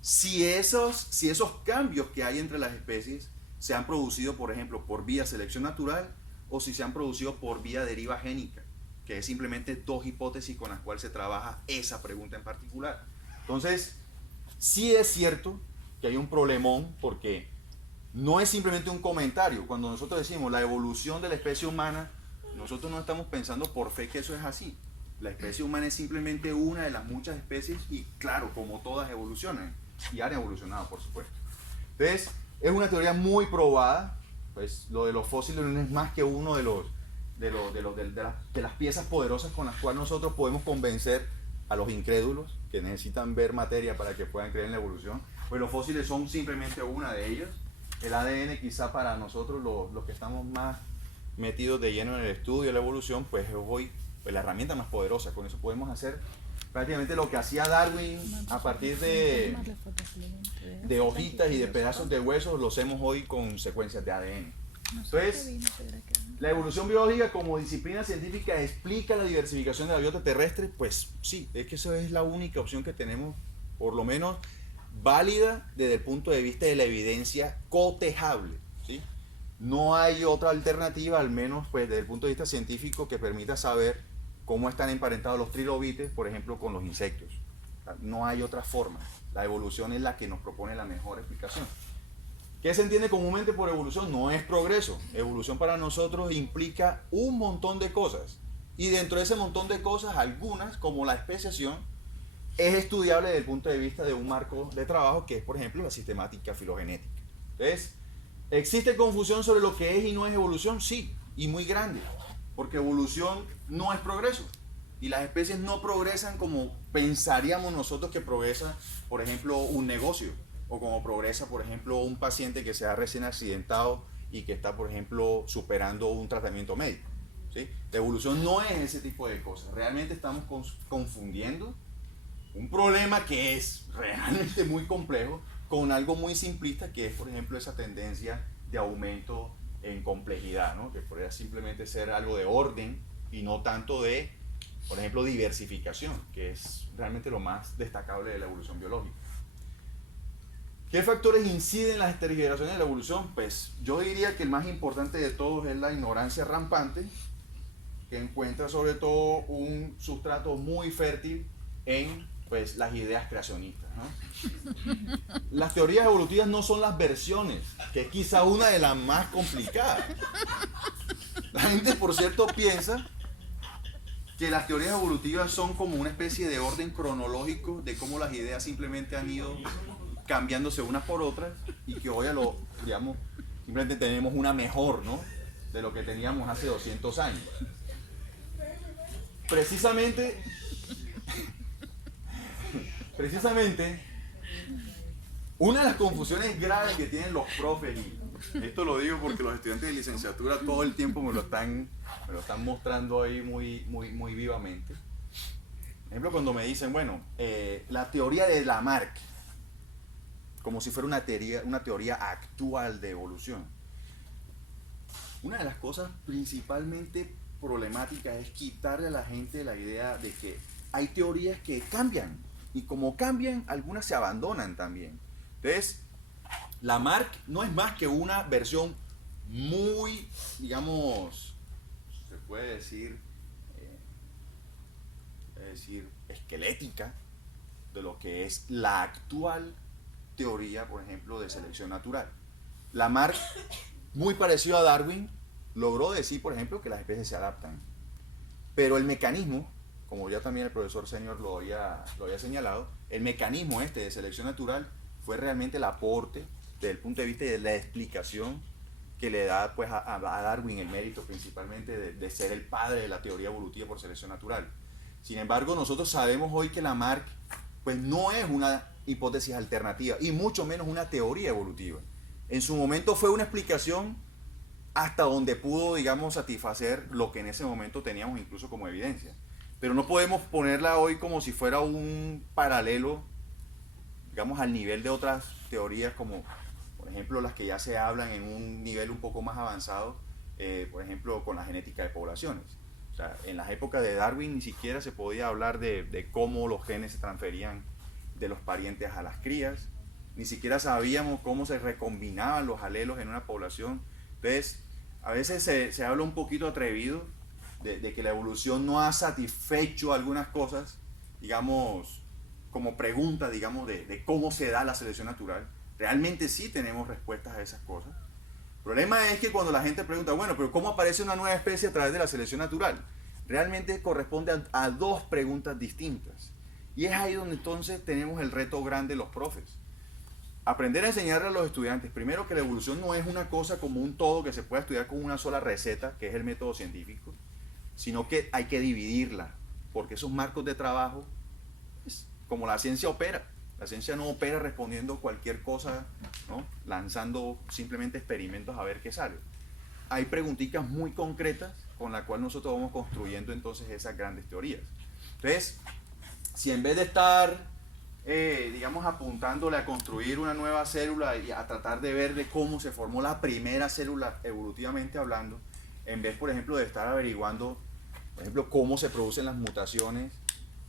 si esos cambios que hay entre las especies se han producido, por ejemplo, por vía selección natural, o si se han producido por vía deriva génica, que es simplemente 2 hipótesis con las cuales se trabaja esa pregunta en particular. Entonces, sí es cierto que hay un problemón, porque no es simplemente un comentario. Cuando nosotros decimos la evolución de la especie humana, nosotros no estamos pensando por fe que eso es así. La especie humana es simplemente una de las muchas especies, y claro, como todas evolucionan, y han evolucionado, por supuesto. Entonces, es una teoría muy probada. Pues lo de los fósiles no es más que uno de las piezas poderosas con las cuales nosotros podemos convencer a los incrédulos que necesitan ver materia para que puedan creer en la evolución. Pues los fósiles son simplemente una de ellas. El ADN, quizá para nosotros los que estamos más metidos de lleno en el estudio de la evolución, pues es hoy pues la herramienta más poderosa. Con eso podemos hacer prácticamente lo que hacía Darwin a partir de hojitas y de pedazos de huesos, lo hacemos hoy con secuencias de ADN. Entonces, la evolución biológica como disciplina científica explica la diversificación de la biota terrestre. Pues sí, es que esa es la única opción que tenemos, por lo menos válida desde el punto de vista de la evidencia cotejable, ¿sí? No hay otra alternativa, al menos pues desde el punto de vista científico, que permita saber cómo están emparentados los trilobites, por ejemplo, con los insectos. O sea, no hay otra forma. La evolución es la que nos propone la mejor explicación. ¿Qué se entiende comúnmente por evolución? No es progreso. Evolución para nosotros implica un montón de cosas. Y dentro de ese montón de cosas, algunas, como la especiación, es estudiable desde el punto de vista de un marco de trabajo, que es, por ejemplo, la sistemática filogenética. Entonces, ¿existe confusión sobre lo que es y no es evolución? Sí, y muy grande. Porque evolución no es progreso. Y las especies no progresan como pensaríamos nosotros que progresa, por ejemplo, un negocio. O como progresa, por ejemplo, un paciente que se ha recién accidentado y que está, por ejemplo, superando un tratamiento médico, ¿sí? La evolución no es ese tipo de cosas. Realmente estamos confundiendo un problema que es realmente muy complejo con algo muy simplista, que es, por ejemplo, esa tendencia de aumento en complejidad, ¿no? Que podría simplemente ser algo de orden y no tanto de, por ejemplo, diversificación, que es realmente lo más destacable de la evolución biológica. ¿Qué factores inciden en las esterilizaciones de la evolución? Pues yo diría que el más importante de todos es la ignorancia rampante, que encuentra sobre todo un sustrato muy fértil en pues, las ideas creacionistas, ¿no? Las teorías evolutivas no son las versiones, que es quizá una de las más complicadas. La gente, por cierto, piensa que las teorías evolutivas son como una especie de orden cronológico de cómo las ideas simplemente han ido cambiándose unas por otras, y que hoy digamos, simplemente tenemos una mejor, ¿no?, de lo que teníamos hace 200 años. Precisamente, una de las confusiones graves que tienen los profes, y esto lo digo porque los estudiantes de licenciatura todo el tiempo me lo están mostrando ahí muy vivamente. Por ejemplo, cuando me dicen, bueno, la teoría de Lamarck, como si fuera una teoría actual de evolución. Una de las cosas principalmente problemática es quitarle a la gente la idea de que hay teorías que cambian y como cambian, algunas se abandonan también. Entonces, Lamarck no es más que una versión muy, digamos, se puede decir esquelética de lo que es la actual teoría, por ejemplo, de selección natural. Lamarck, muy parecido a Darwin, logró decir, por ejemplo, que las especies se adaptan. Pero el mecanismo, como ya también el profesor Senior lo había señalado, el mecanismo de selección natural fue realmente el aporte desde el punto de vista de la explicación que le da pues, a Darwin el mérito principalmente de ser el padre de la teoría evolutiva por selección natural. Sin embargo, nosotros sabemos hoy que Lamarck pues, no es una hipótesis alternativa y mucho menos una teoría evolutiva. En su momento fue una explicación hasta donde pudo, digamos, satisfacer lo que en ese momento teníamos incluso como evidencia. Pero no podemos ponerla hoy como si fuera un paralelo, digamos, al nivel de otras teorías como, por ejemplo, las que ya se hablan en un nivel un poco más avanzado, por ejemplo, con la genética de poblaciones. O sea, en las épocas de Darwin ni siquiera se podía hablar de cómo los genes se transferían de los parientes a las crías, ni siquiera sabíamos cómo se recombinaban los alelos en una población. Entonces, a veces se habla un poquito atrevido de que la evolución no ha satisfecho algunas cosas, digamos, como pregunta, digamos, de cómo se da la selección natural. Realmente sí tenemos respuestas a esas cosas. El problema es que cuando la gente pregunta, bueno, pero ¿cómo aparece una nueva especie a través de la selección natural? Realmente corresponde a dos preguntas distintas. Y es ahí donde entonces tenemos el reto grande de los profes. Aprender a enseñarle a los estudiantes, primero, que la evolución no es una cosa como un todo que se pueda estudiar con una sola receta, que es el método científico, sino que hay que dividirla, porque esos marcos de trabajo, es como la ciencia opera. La ciencia no opera respondiendo cualquier cosa, ¿no? Lanzando simplemente experimentos a ver qué sale. Hay preguntitas muy concretas con las cuales nosotros vamos construyendo entonces esas grandes teorías. Entonces, si en vez de estar digamos, apuntándole a construir una nueva célula y a tratar de ver de cómo se formó la primera célula evolutivamente hablando, en vez, por ejemplo, de estar averiguando, por ejemplo, cómo se producen las mutaciones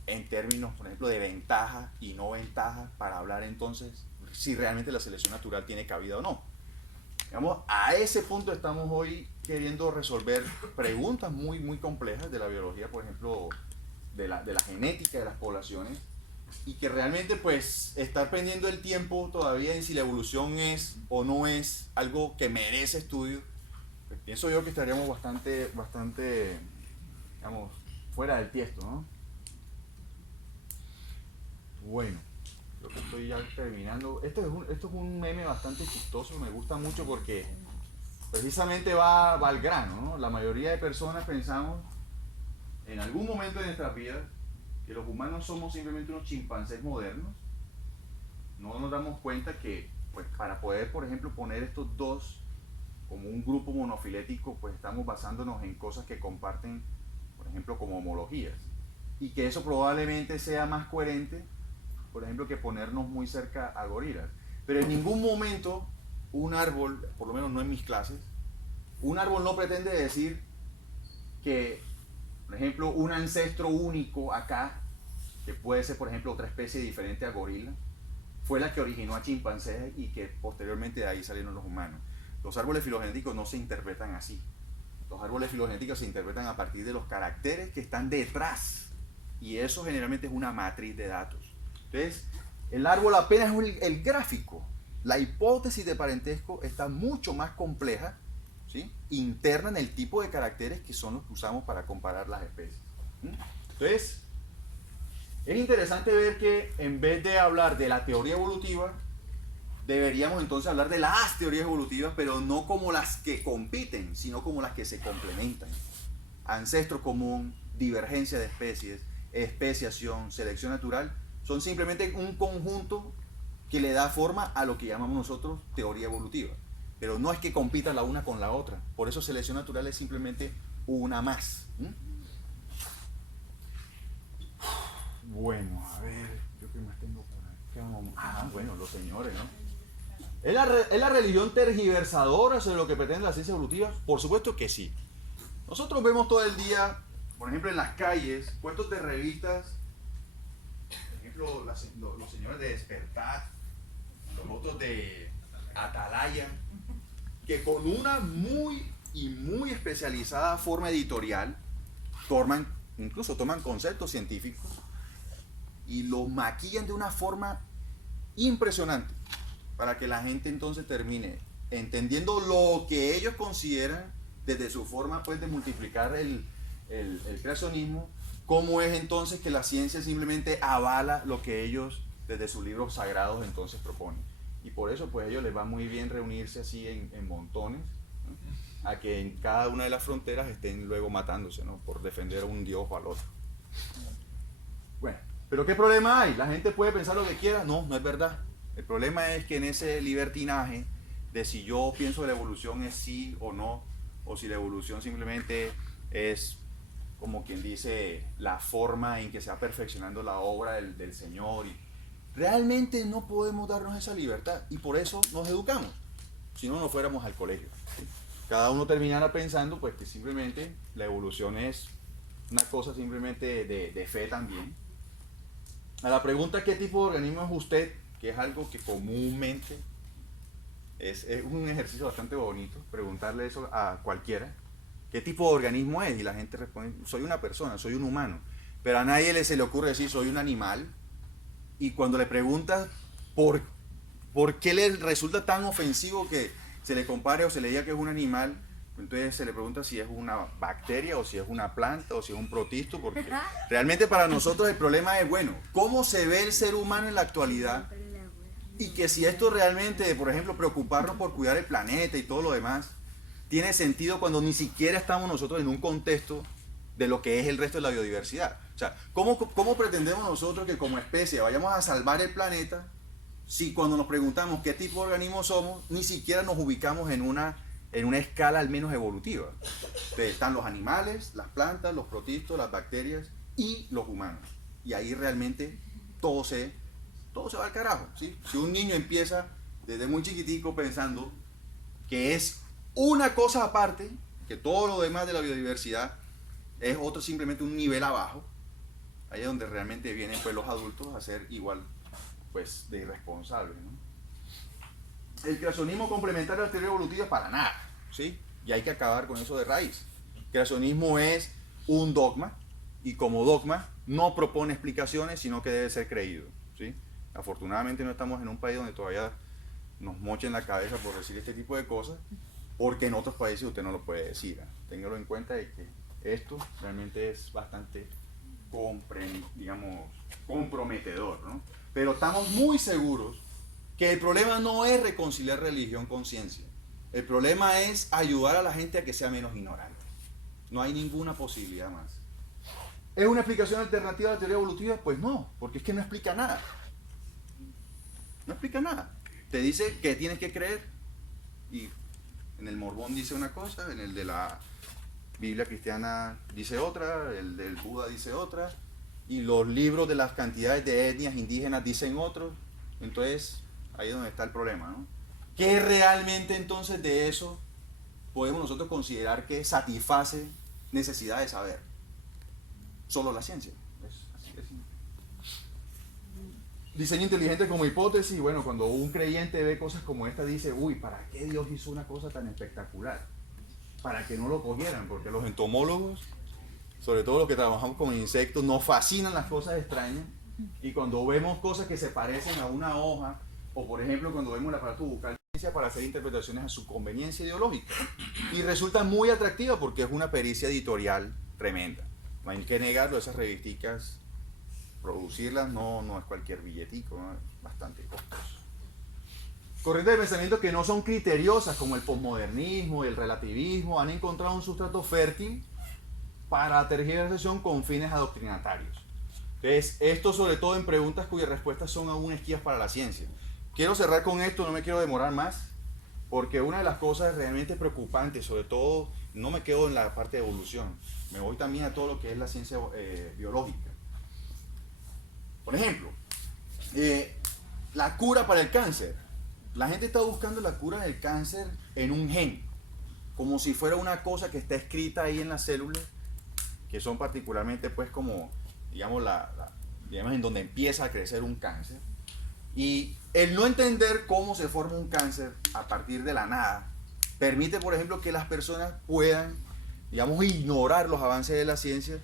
en términos, por ejemplo, de ventaja y no ventaja, para hablar entonces si realmente la selección natural tiene cabida o no. Digamos, a ese punto estamos hoy queriendo resolver preguntas muy, muy complejas de la biología, por ejemplo, de la genética de las poblaciones, y que realmente pues estar perdiendo el tiempo todavía en si la evolución es o no es algo que merece estudio, pues pienso yo que estaríamos bastante, digamos, fuera del tiesto, ¿no? Bueno, creo que estoy ya terminando. Esto es un meme bastante chistoso, me gusta mucho porque precisamente va al grano, ¿no? La mayoría de personas pensamos en algún momento de nuestra vida que los humanos somos simplemente unos chimpancés modernos. No nos damos cuenta que pues, para poder, por ejemplo, poner estos dos como un grupo monofilético, pues estamos basándonos en cosas que comparten, por ejemplo, como homologías. Y que eso probablemente sea más coherente, por ejemplo, que ponernos muy cerca a gorilas. Pero en ningún momento un árbol, por lo menos no en mis clases, un árbol no pretende decir que, por ejemplo, un ancestro único acá, que puede ser, por ejemplo, otra especie diferente a gorila, fue la que originó a chimpancés y que posteriormente de ahí salieron los humanos. Los árboles filogenéticos no se interpretan así. Los árboles filogenéticos se interpretan a partir de los caracteres que están detrás. Y eso generalmente es una matriz de datos. Entonces, el árbol apenas es el gráfico. La hipótesis de parentesco está mucho más compleja, ¿sí? Interna en el tipo de caracteres que son los que usamos para comparar las especies. Entonces, es interesante ver que en vez de hablar de la teoría evolutiva, deberíamos entonces hablar de las teorías evolutivas, pero no como las que compiten, sino como las que se complementan. Ancestro común, divergencia de especies, especiación, selección natural, son simplemente un conjunto que le da forma a lo que llamamos nosotros teoría evolutiva. Pero no es que compitan la una con la otra. Por eso selección natural es simplemente una más. Bueno, a ver, yo qué más tengo por acá. Bueno, los señores, ¿no? ¿Es la religión tergiversadora sobre lo que pretende la ciencia evolutiva? Por supuesto que sí. Nosotros vemos todo el día, por ejemplo, en las calles, puestos de revistas, por ejemplo, los señores de Despertar, los otros de Atalaya, que con una muy especializada forma editorial incluso toman conceptos científicos y los maquillan de una forma impresionante para que la gente entonces termine entendiendo lo que ellos consideran desde su forma pues de multiplicar el creacionismo, cómo es entonces que la ciencia simplemente avala lo que ellos desde sus libros sagrados entonces proponen. Y por eso pues a ellos les va muy bien reunirse así en montones, ¿no? A que en cada una de las fronteras estén luego matándose, ¿no? Por defender a un dios o al otro. Bueno, pero ¿qué problema hay? La gente puede pensar lo que quiera. No, no es verdad. El problema es que en ese libertinaje de si yo pienso que la evolución es sí o no, o si la evolución simplemente es, como quien dice, la forma en que se va perfeccionando la obra del Señor. Y realmente no podemos darnos esa libertad y por eso nos educamos. Si no, no fuéramos al colegio. ¿Sí? Cada uno terminara pensando pues que simplemente la evolución es una cosa simplemente de fe también. A la pregunta ¿qué tipo de organismo es usted? Que es algo que comúnmente es un ejercicio bastante bonito, preguntarle eso a cualquiera. ¿Qué tipo de organismo es? Y la gente responde, soy una persona, soy un humano. Pero a nadie se le ocurre decir, soy un animal. Y cuando le preguntas por qué le resulta tan ofensivo que se le compare o se le diga que es un animal, entonces se le pregunta si es una bacteria o si es una planta o si es un protisto, porque realmente para nosotros el problema es, bueno, ¿cómo se ve el ser humano en la actualidad? Y que si esto realmente, por ejemplo, preocuparnos por cuidar el planeta y todo lo demás, tiene sentido cuando ni siquiera estamos nosotros en un contexto de lo que es el resto de la biodiversidad. O sea, ¿cómo pretendemos nosotros que como especie vayamos a salvar el planeta si cuando nos preguntamos qué tipo de organismo somos, ni siquiera nos ubicamos en una escala al menos evolutiva? Entonces, están los animales, las plantas, los protistos, las bacterias y los humanos. Y ahí realmente todo se va al carajo, ¿sí? Si un niño empieza desde muy chiquitico pensando que es una cosa aparte, que todo lo demás de la biodiversidad es otro simplemente un nivel abajo, ahí es donde realmente vienen pues los adultos a ser igual pues de irresponsables, ¿no? El creacionismo complementario a la teoría evolutiva para nada, ¿sí? Y hay que acabar con eso de raíz. El creacionismo es un dogma y como dogma no propone explicaciones, sino que debe ser creído, ¿sí? Afortunadamente no estamos en un país donde todavía nos mochen la cabeza por decir este tipo de cosas, porque en otros países usted no lo puede decir, ¿eh? Téngalo en cuenta de que esto realmente es bastante comprometedor, ¿no? Pero estamos muy seguros que el problema no es reconciliar religión con ciencia. El problema es ayudar a la gente a que sea menos ignorante. No hay ninguna posibilidad más. ¿Es una explicación alternativa a la teoría evolutiva? Pues no, porque es que no explica nada. No explica nada. Te dice que tienes que creer y en el Mormón dice una cosa, en el de la Biblia cristiana dice otra, el del Buda dice otra, y los libros de las cantidades de etnias indígenas dicen otros. Entonces, ahí es donde está el problema, ¿no? ¿Qué realmente entonces de eso podemos nosotros considerar que satisface necesidad de saber? Solo la ciencia. Así de simple. Diseño inteligente como hipótesis. Bueno, cuando un creyente ve cosas como esta, dice, uy, ¿para qué Dios hizo una cosa tan espectacular? Para que no lo cogieran, porque los entomólogos, sobre todo los que trabajamos con insectos, nos fascinan las cosas extrañas, y cuando vemos cosas que se parecen a una hoja, o por ejemplo cuando vemos el aparato bucal para hacer interpretaciones a su conveniencia ideológica, y resulta muy atractiva porque es una pericia editorial tremenda. No hay que negarlo, esas revisticas, producirlas no es cualquier billetico, ¿no? Es bastante costoso. Corrientes de pensamiento que no son criteriosas, como el posmodernismo y el relativismo, han encontrado un sustrato fértil para tergiversación con fines adoctrinatarios. Entonces, esto sobre todo en preguntas cuyas respuestas son aún esquivas para la ciencia. Quiero cerrar con esto, no me quiero demorar más, porque una de las cosas realmente preocupantes, sobre todo, no me quedo en la parte de evolución, me voy también a todo lo que es la ciencia biológica. Por ejemplo, la cura para el cáncer. La gente está buscando la cura del cáncer en un gen, como si fuera una cosa que está escrita ahí en las células, que son particularmente pues como, digamos, digamos en donde empieza a crecer un cáncer. Y el no entender cómo se forma un cáncer a partir de la nada, permite, por ejemplo, que las personas puedan, digamos, ignorar los avances de la ciencia,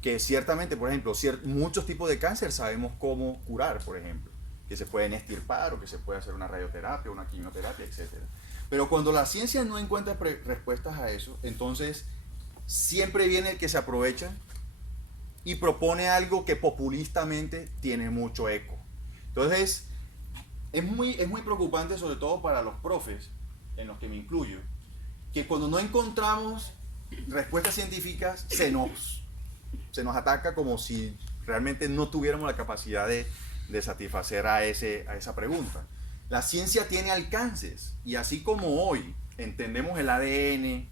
que ciertamente, por ejemplo, muchos tipos de cáncer sabemos cómo curar, por ejemplo, que se pueden extirpar o que se puede hacer una radioterapia, una quimioterapia, etc. Pero cuando la ciencia no encuentra respuestas a eso, entonces siempre viene el que se aprovecha y propone algo que populistamente tiene mucho eco. Entonces, es muy preocupante, sobre todo para los profes, en los que me incluyo, que cuando no encontramos respuestas científicas, se nos ataca como si realmente no tuviéramos la capacidad de satisfacer a esa pregunta. La ciencia tiene alcances, y así como hoy entendemos el ADN,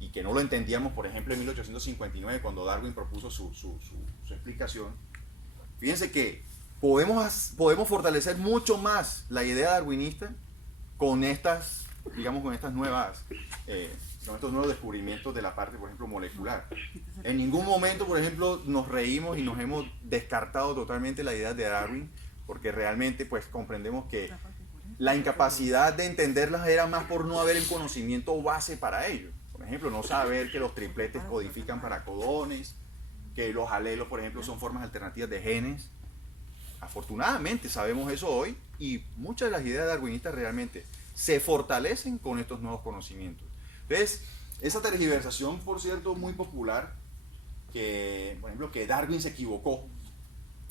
y que no lo entendíamos, por ejemplo, en 1859, cuando Darwin propuso su explicación, fíjense que podemos fortalecer mucho más la idea darwinista con estas, digamos, con estos nuevos descubrimientos de la parte, por ejemplo, molecular. En ningún momento, por ejemplo, nos reímos y nos hemos descartado totalmente la idea de Darwin, porque realmente pues comprendemos que la incapacidad de entenderlas era más por no haber el conocimiento base para ello. Por ejemplo, no saber que los tripletes codifican para codones, que los alelos, por ejemplo, son formas alternativas de genes. Afortunadamente sabemos eso hoy, y muchas de las ideas darwinistas realmente se fortalecen con estos nuevos conocimientos. Entonces, esa tergiversación, por cierto, muy popular, que, por ejemplo, que Darwin se equivocó,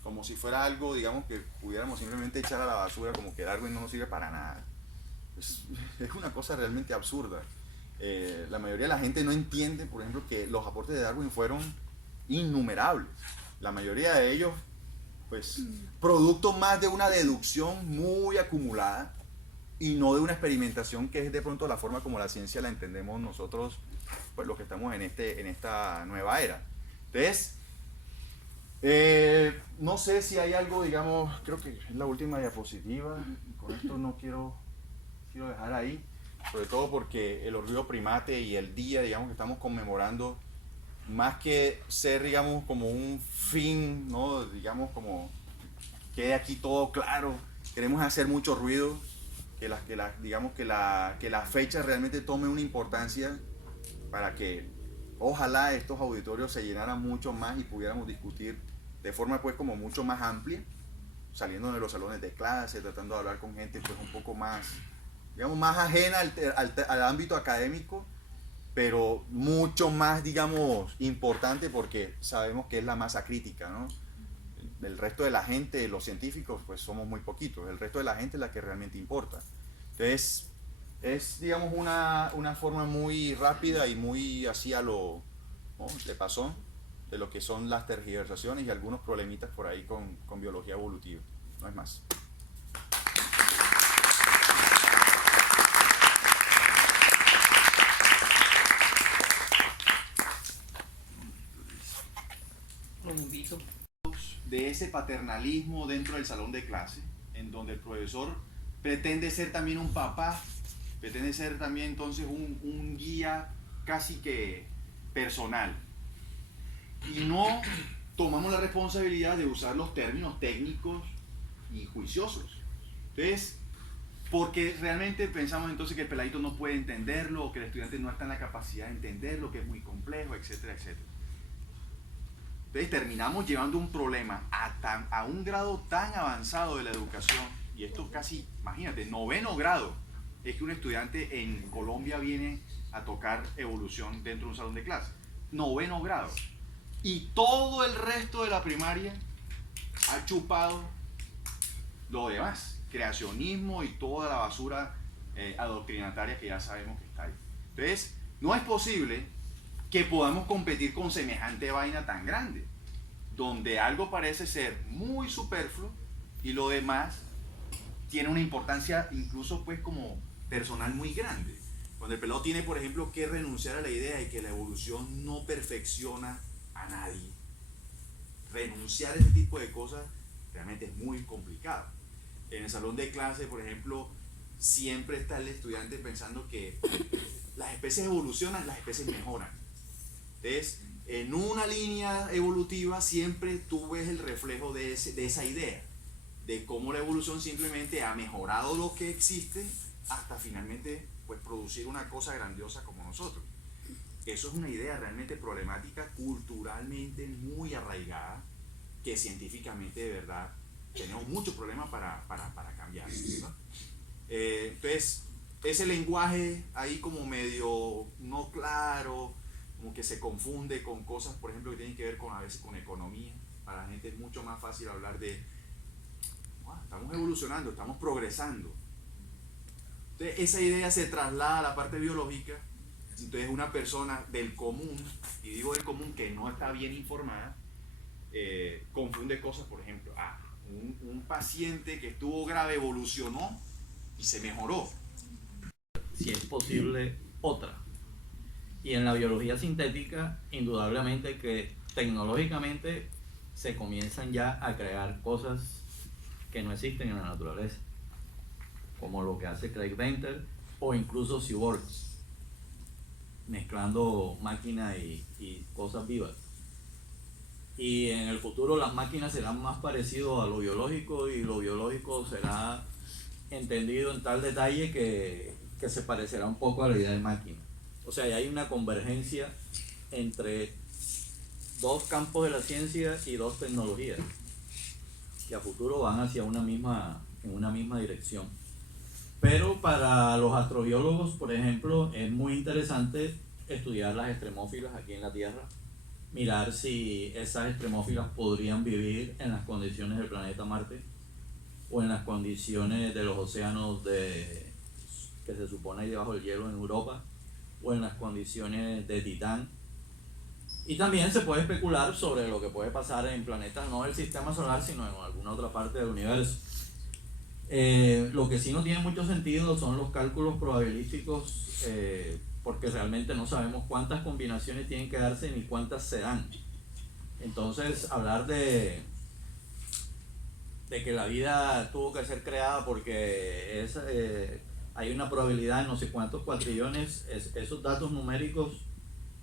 como si fuera algo, digamos, que pudiéramos simplemente echar a la basura, como que Darwin no nos sirve para nada. Es una cosa realmente absurda. La mayoría de la gente no entiende, por ejemplo, que los aportes de Darwin fueron innumerables. La mayoría de ellos, pues, producto más de una deducción muy acumulada y no de una experimentación que es de pronto la forma como la ciencia la entendemos nosotros, pues los que estamos en esta nueva era. Entonces, no sé si hay algo, digamos, creo que es la última diapositiva, con esto no quiero dejar ahí, sobre todo porque el orgullo primate y el día, digamos, que estamos conmemorando, más que ser, digamos, como un fin, ¿no? Digamos, como quede aquí todo claro, queremos hacer mucho ruido, digamos que la fecha realmente tome una importancia para que ojalá estos auditorios se llenaran mucho más y pudiéramos discutir de forma pues como mucho más amplia, saliendo de los salones de clase, tratando de hablar con gente pues un poco más, digamos, más ajena al ámbito académico, pero mucho más, digamos, importante porque sabemos que es la masa crítica, ¿no? El resto de la gente, los científicos, pues somos muy poquitos, el resto de la gente es la que realmente importa. Entonces, es, digamos, una forma muy rápida y muy así a lo, ¿no?, de pasón, de lo que son las tergiversaciones y algunos problemitas por ahí con biología evolutiva. No es más. Los invito de ese paternalismo dentro del salón de clase, en donde el profesor pretende ser también un papá, pretende ser también entonces un guía casi que personal. Y no tomamos la responsabilidad de usar los términos técnicos y juiciosos. Entonces, porque realmente pensamos entonces que el peladito no puede entenderlo, o que el estudiante no está en la capacidad de entenderlo, que es muy complejo, etcétera, etcétera. Entonces terminamos llevando un problema a un grado tan avanzado de la educación, y esto casi, imagínate, 9º grado, es que un estudiante en Colombia viene a tocar evolución dentro de un salón de clase. 9º grado. Y todo el resto de la primaria ha chupado lo demás, creacionismo y toda la basura adoctrinataria que ya sabemos que está ahí. Entonces, no es posible que podamos competir con semejante vaina tan grande, donde algo parece ser muy superfluo y lo demás tiene una importancia incluso pues como personal muy grande. Cuando el pelado tiene, por ejemplo, que renunciar a la idea de que la evolución no perfecciona a nadie, renunciar a ese tipo de cosas realmente es muy complicado. En el salón de clase, por ejemplo, siempre está el estudiante pensando que las especies evolucionan, las especies mejoran. Entonces, en una línea evolutiva siempre tú ves el reflejo de esa idea, de cómo la evolución simplemente ha mejorado lo que existe hasta finalmente pues producir una cosa grandiosa como nosotros. Eso es una idea realmente problemática, culturalmente muy arraigada, que científicamente de verdad tenemos muchos problemas para cambiar, ¿no? Entonces, ese lenguaje ahí como medio no claro, como que se confunde con cosas, por ejemplo, que tienen que ver a veces con economía. Para la gente es mucho más fácil hablar de estamos evolucionando, estamos progresando. Entonces esa idea se traslada a la parte biológica. Entonces una persona del común, y digo del común que no está bien informada, confunde cosas. Por ejemplo, un paciente que estuvo grave evolucionó y se mejoró. Si es posible otra. Y en la biología sintética, indudablemente que tecnológicamente se comienzan ya a crear cosas que no existen en la naturaleza, como lo que hace Craig Venter o incluso cyborgs, mezclando máquinas y cosas vivas. Y en el futuro las máquinas serán más parecidas a lo biológico, y lo biológico será entendido en tal detalle que se parecerá un poco a la idea de máquina. O sea, ya hay una convergencia entre dos campos de la ciencia y dos tecnologías que a futuro van hacia en una misma dirección. Pero para los astrobiólogos, por ejemplo, es muy interesante estudiar las extremófilas aquí en la Tierra, mirar si esas extremófilas podrían vivir en las condiciones del planeta Marte o en las condiciones de los océanos que se supone hay debajo del hielo en Europa, o en las condiciones de Titán. Y también se puede especular sobre lo que puede pasar en planetas no del sistema solar, sino en alguna otra parte del universo. Lo que sí no tiene mucho sentido son los cálculos probabilísticos, porque realmente no sabemos cuántas combinaciones tienen que darse ni cuántas se dan. Entonces, hablar de que la vida tuvo que ser creada porque hay una probabilidad de no sé cuántos cuatrillones, esos datos numéricos.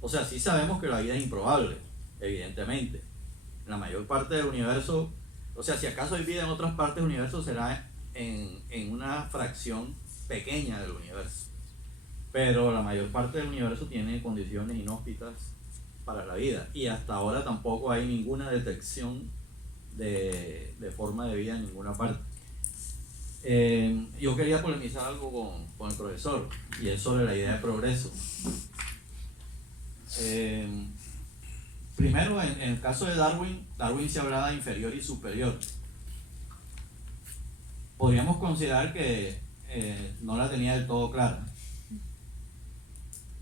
O sea, sí sabemos que la vida es improbable, evidentemente. La mayor parte del universo, o sea, si acaso hay vida en otras partes del universo, será en una fracción pequeña del universo. Pero la mayor parte del universo tiene condiciones inhóspitas para la vida. Y hasta ahora tampoco hay ninguna detección de forma de vida en ninguna parte. Yo quería polemizar algo con el profesor, y es sobre la idea de progreso. Primero, en el caso de Darwin se hablaba de inferior y superior. Podríamos considerar que no la tenía del todo clara.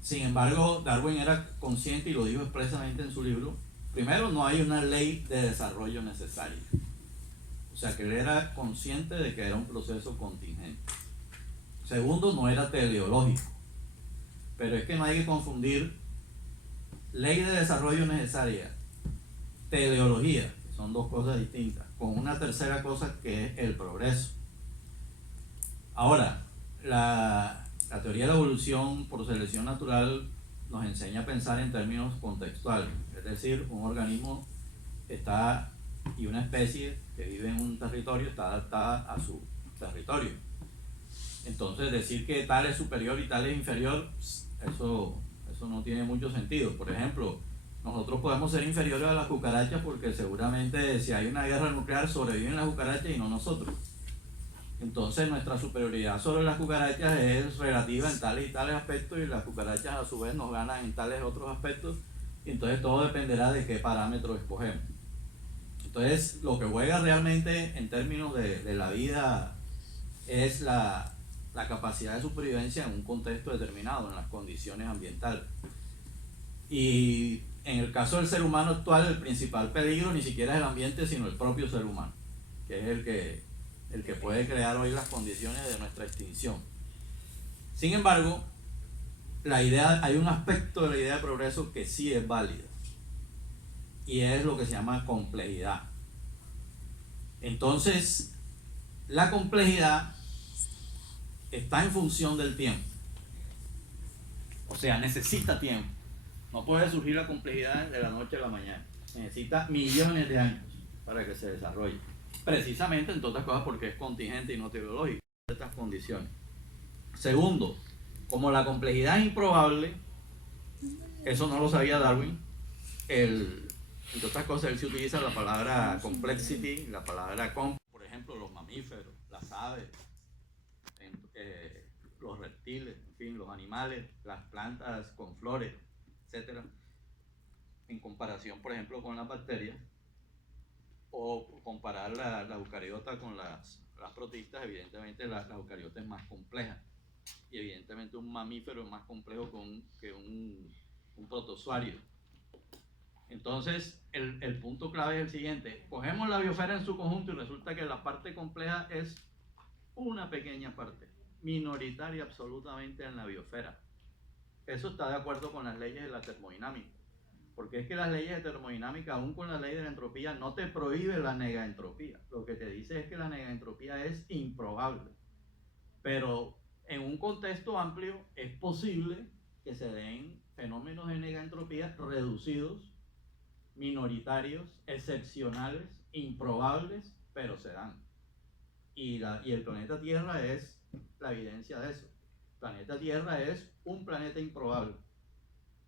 Sin embargo, Darwin era consciente, y lo dijo expresamente en su libro. Primero, no hay una ley de desarrollo necesaria. O sea, que él era consciente de que era un proceso contingente. Segundo, no era teleológico. Pero es que no hay que confundir ley de desarrollo necesaria, teleología, que son dos cosas distintas, con una tercera cosa que es el progreso. Ahora, la teoría de la evolución por selección natural nos enseña a pensar en términos contextuales, es decir, un organismo y una especie que vive en un territorio está adaptada a su territorio. Entonces, decir que tal es superior y tal es inferior, eso no tiene mucho sentido. Por ejemplo, nosotros podemos ser inferiores a las cucarachas porque seguramente si hay una guerra nuclear sobreviven las cucarachas y no nosotros. Entonces nuestra superioridad sobre las cucarachas es relativa en tales y tales aspectos, y las cucarachas a su vez nos ganan en tales otros aspectos. Y entonces todo dependerá de qué parámetros escogemos. Entonces lo que juega realmente en términos de la vida es la capacidad de supervivencia en un contexto determinado, en las condiciones ambientales. Y en el caso del ser humano actual, el principal peligro ni siquiera es el ambiente, sino el propio ser humano, que es el que puede crear hoy las condiciones de nuestra extinción. Sin embargo, hay un aspecto de la idea de progreso que sí es válida, y es lo que se llama complejidad. Entonces, la complejidad está en función del tiempo. O sea, necesita tiempo. No puede surgir la complejidad de la noche a la mañana. Necesita millones de años para que se desarrolle. Precisamente, entre otras cosas, porque es contingente y no teleológico. Estas condiciones. Segundo, como la complejidad es improbable, eso no lo sabía Darwin, entre otras cosas él se utiliza la palabra complexity, la palabra por ejemplo, los mamíferos, las aves, los reptiles, en fin, los animales, las plantas con flores, etcétera, en comparación, por ejemplo, con las bacterias, o comparar la eucariota con las protistas. Evidentemente la eucariota es más compleja, y evidentemente un mamífero es más complejo que un protozoario. Entonces, el punto clave es el siguiente: cogemos la biosfera en su conjunto y resulta que la parte compleja es una pequeña parte, minoritaria absolutamente en la biosfera. Eso está de acuerdo con las leyes de la termodinámica, porque es que las leyes de termodinámica, aún con la ley de la entropía, no te prohíbe la negaentropía. Lo que te dice es que la negaentropía es improbable, pero en un contexto amplio es posible que se den fenómenos de negaentropía reducidos, minoritarios, excepcionales, improbables, pero se dan. Y el planeta Tierra es la evidencia de eso. El planeta Tierra es un planeta improbable.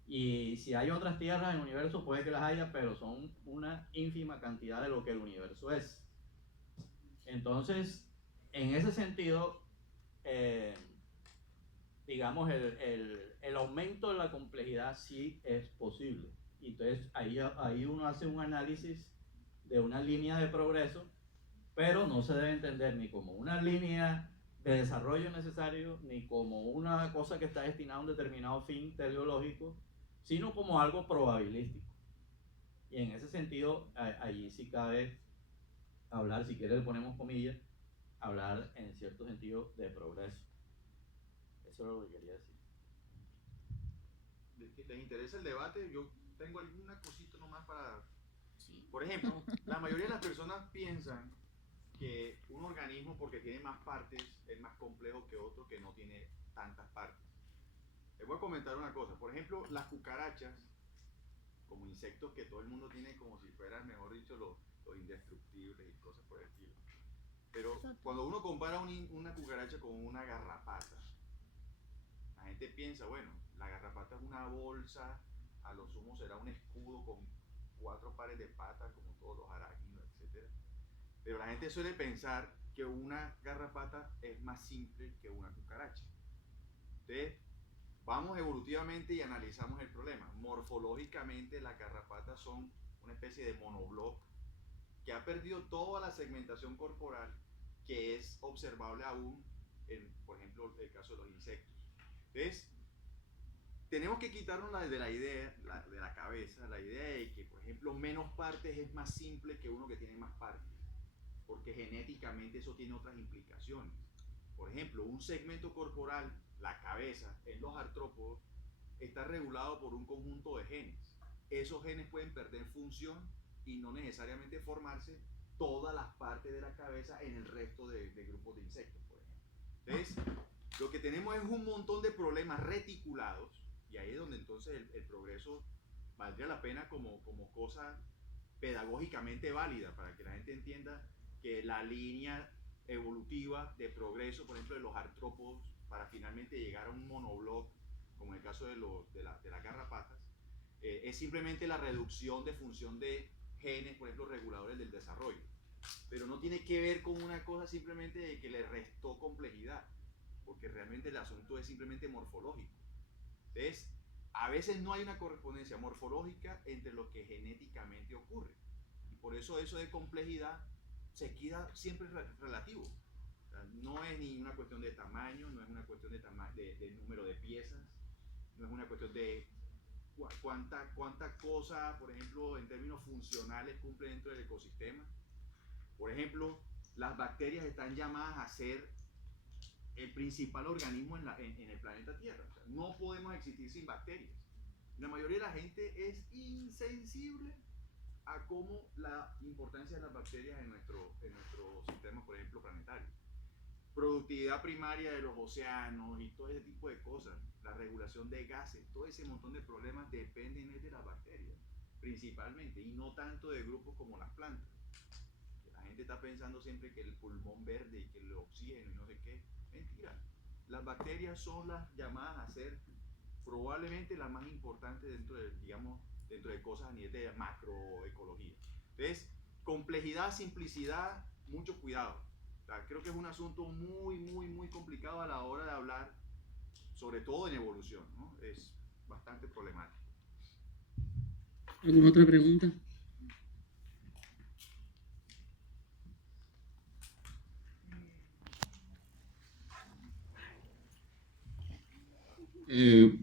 Y si hay otras tierras en el universo, puede que las haya, pero son una ínfima cantidad de lo que el universo es. Entonces, en ese sentido, digamos, el aumento de la complejidad sí es posible. Entonces, ahí uno hace un análisis de una línea de progreso, pero no se debe entender ni como una línea de desarrollo necesario, ni como una cosa que está destinada a un determinado fin teleológico, sino como algo probabilístico. Y en ese sentido, allí sí cabe hablar, si quiere le ponemos comillas, hablar en cierto sentido de progreso. Eso es lo que quería decir. ¿Les interesa el debate? Yo tengo alguna cosita nomás para... Sí. Por ejemplo, la mayoría de las personas piensan que un organismo, porque tiene más partes, es más complejo que otro que no tiene tantas partes. Les voy a comentar una cosa. Por ejemplo, las cucarachas, como insectos que todo el mundo tiene como si fueran, mejor dicho, los indestructibles y cosas por el estilo. Pero cuando uno compara una cucaracha con una garrapata, la gente piensa, bueno, la garrapata es una bolsa, a lo sumo será un escudo con 4 pares de patas, como todos los arácnidos, etc. Pero la gente suele pensar que una garrapata es más simple que una cucaracha. Entonces, vamos evolutivamente y analizamos el problema. Morfológicamente, las garrapatas son una especie de monobloc que ha perdido toda la segmentación corporal que es observable aún en, por ejemplo, el caso de los insectos. Entonces, tenemos que quitarnos de la idea, de la cabeza, la idea de que, por ejemplo, menos partes es más simple que uno que tiene más partes, porque genéticamente eso tiene otras implicaciones. Por ejemplo, un segmento corporal, la cabeza, en los artrópodos, está regulado por un conjunto de genes. Esos genes pueden perder función y no necesariamente formarse todas las partes de la cabeza en el resto de grupos de insectos, por ejemplo. Entonces, lo que tenemos es un montón de problemas reticulados, y ahí es donde entonces el progreso valdría la pena como cosa pedagógicamente válida, para que la gente entienda que la línea evolutiva de progreso, por ejemplo, de los artrópodos, para finalmente llegar a un monobloc, como en el caso de las garrapatas, es simplemente la reducción de función de genes, por ejemplo, reguladores del desarrollo. Pero no tiene que ver con una cosa simplemente de que le restó complejidad, porque realmente el asunto es simplemente morfológico. Entonces, a veces no hay una correspondencia morfológica entre lo que genéticamente ocurre. Y por eso de complejidad se queda siempre relativo. O sea, no es ni una cuestión de tamaño, no es una cuestión de número de piezas, no es una cuestión de cuánta cosa, por ejemplo, en términos funcionales cumple dentro del ecosistema. Por ejemplo, las bacterias están llamadas a ser el principal organismo en el planeta Tierra. O sea, no podemos existir sin bacterias. La mayoría de la gente es insensible a cómo la importancia de las bacterias en nuestro sistema, por ejemplo, planetario. productividad primaria de los océanos y todo ese tipo de cosas, la regulación de gases, todo ese montón de problemas dependen de las bacterias, principalmente, y no tanto de grupos como las plantas. La gente está pensando siempre que el pulmón verde y que el oxígeno y no sé qué. Mentira. Las bacterias son las llamadas a ser probablemente las más importantes dentro de, digamos, dentro de cosas a nivel de macroecología. Entonces, complejidad, simplicidad, mucho cuidado. O sea, creo que es un asunto muy complicado a la hora de hablar, sobre todo en evolución, ¿no? Es bastante problemático. ¿Alguna otra pregunta?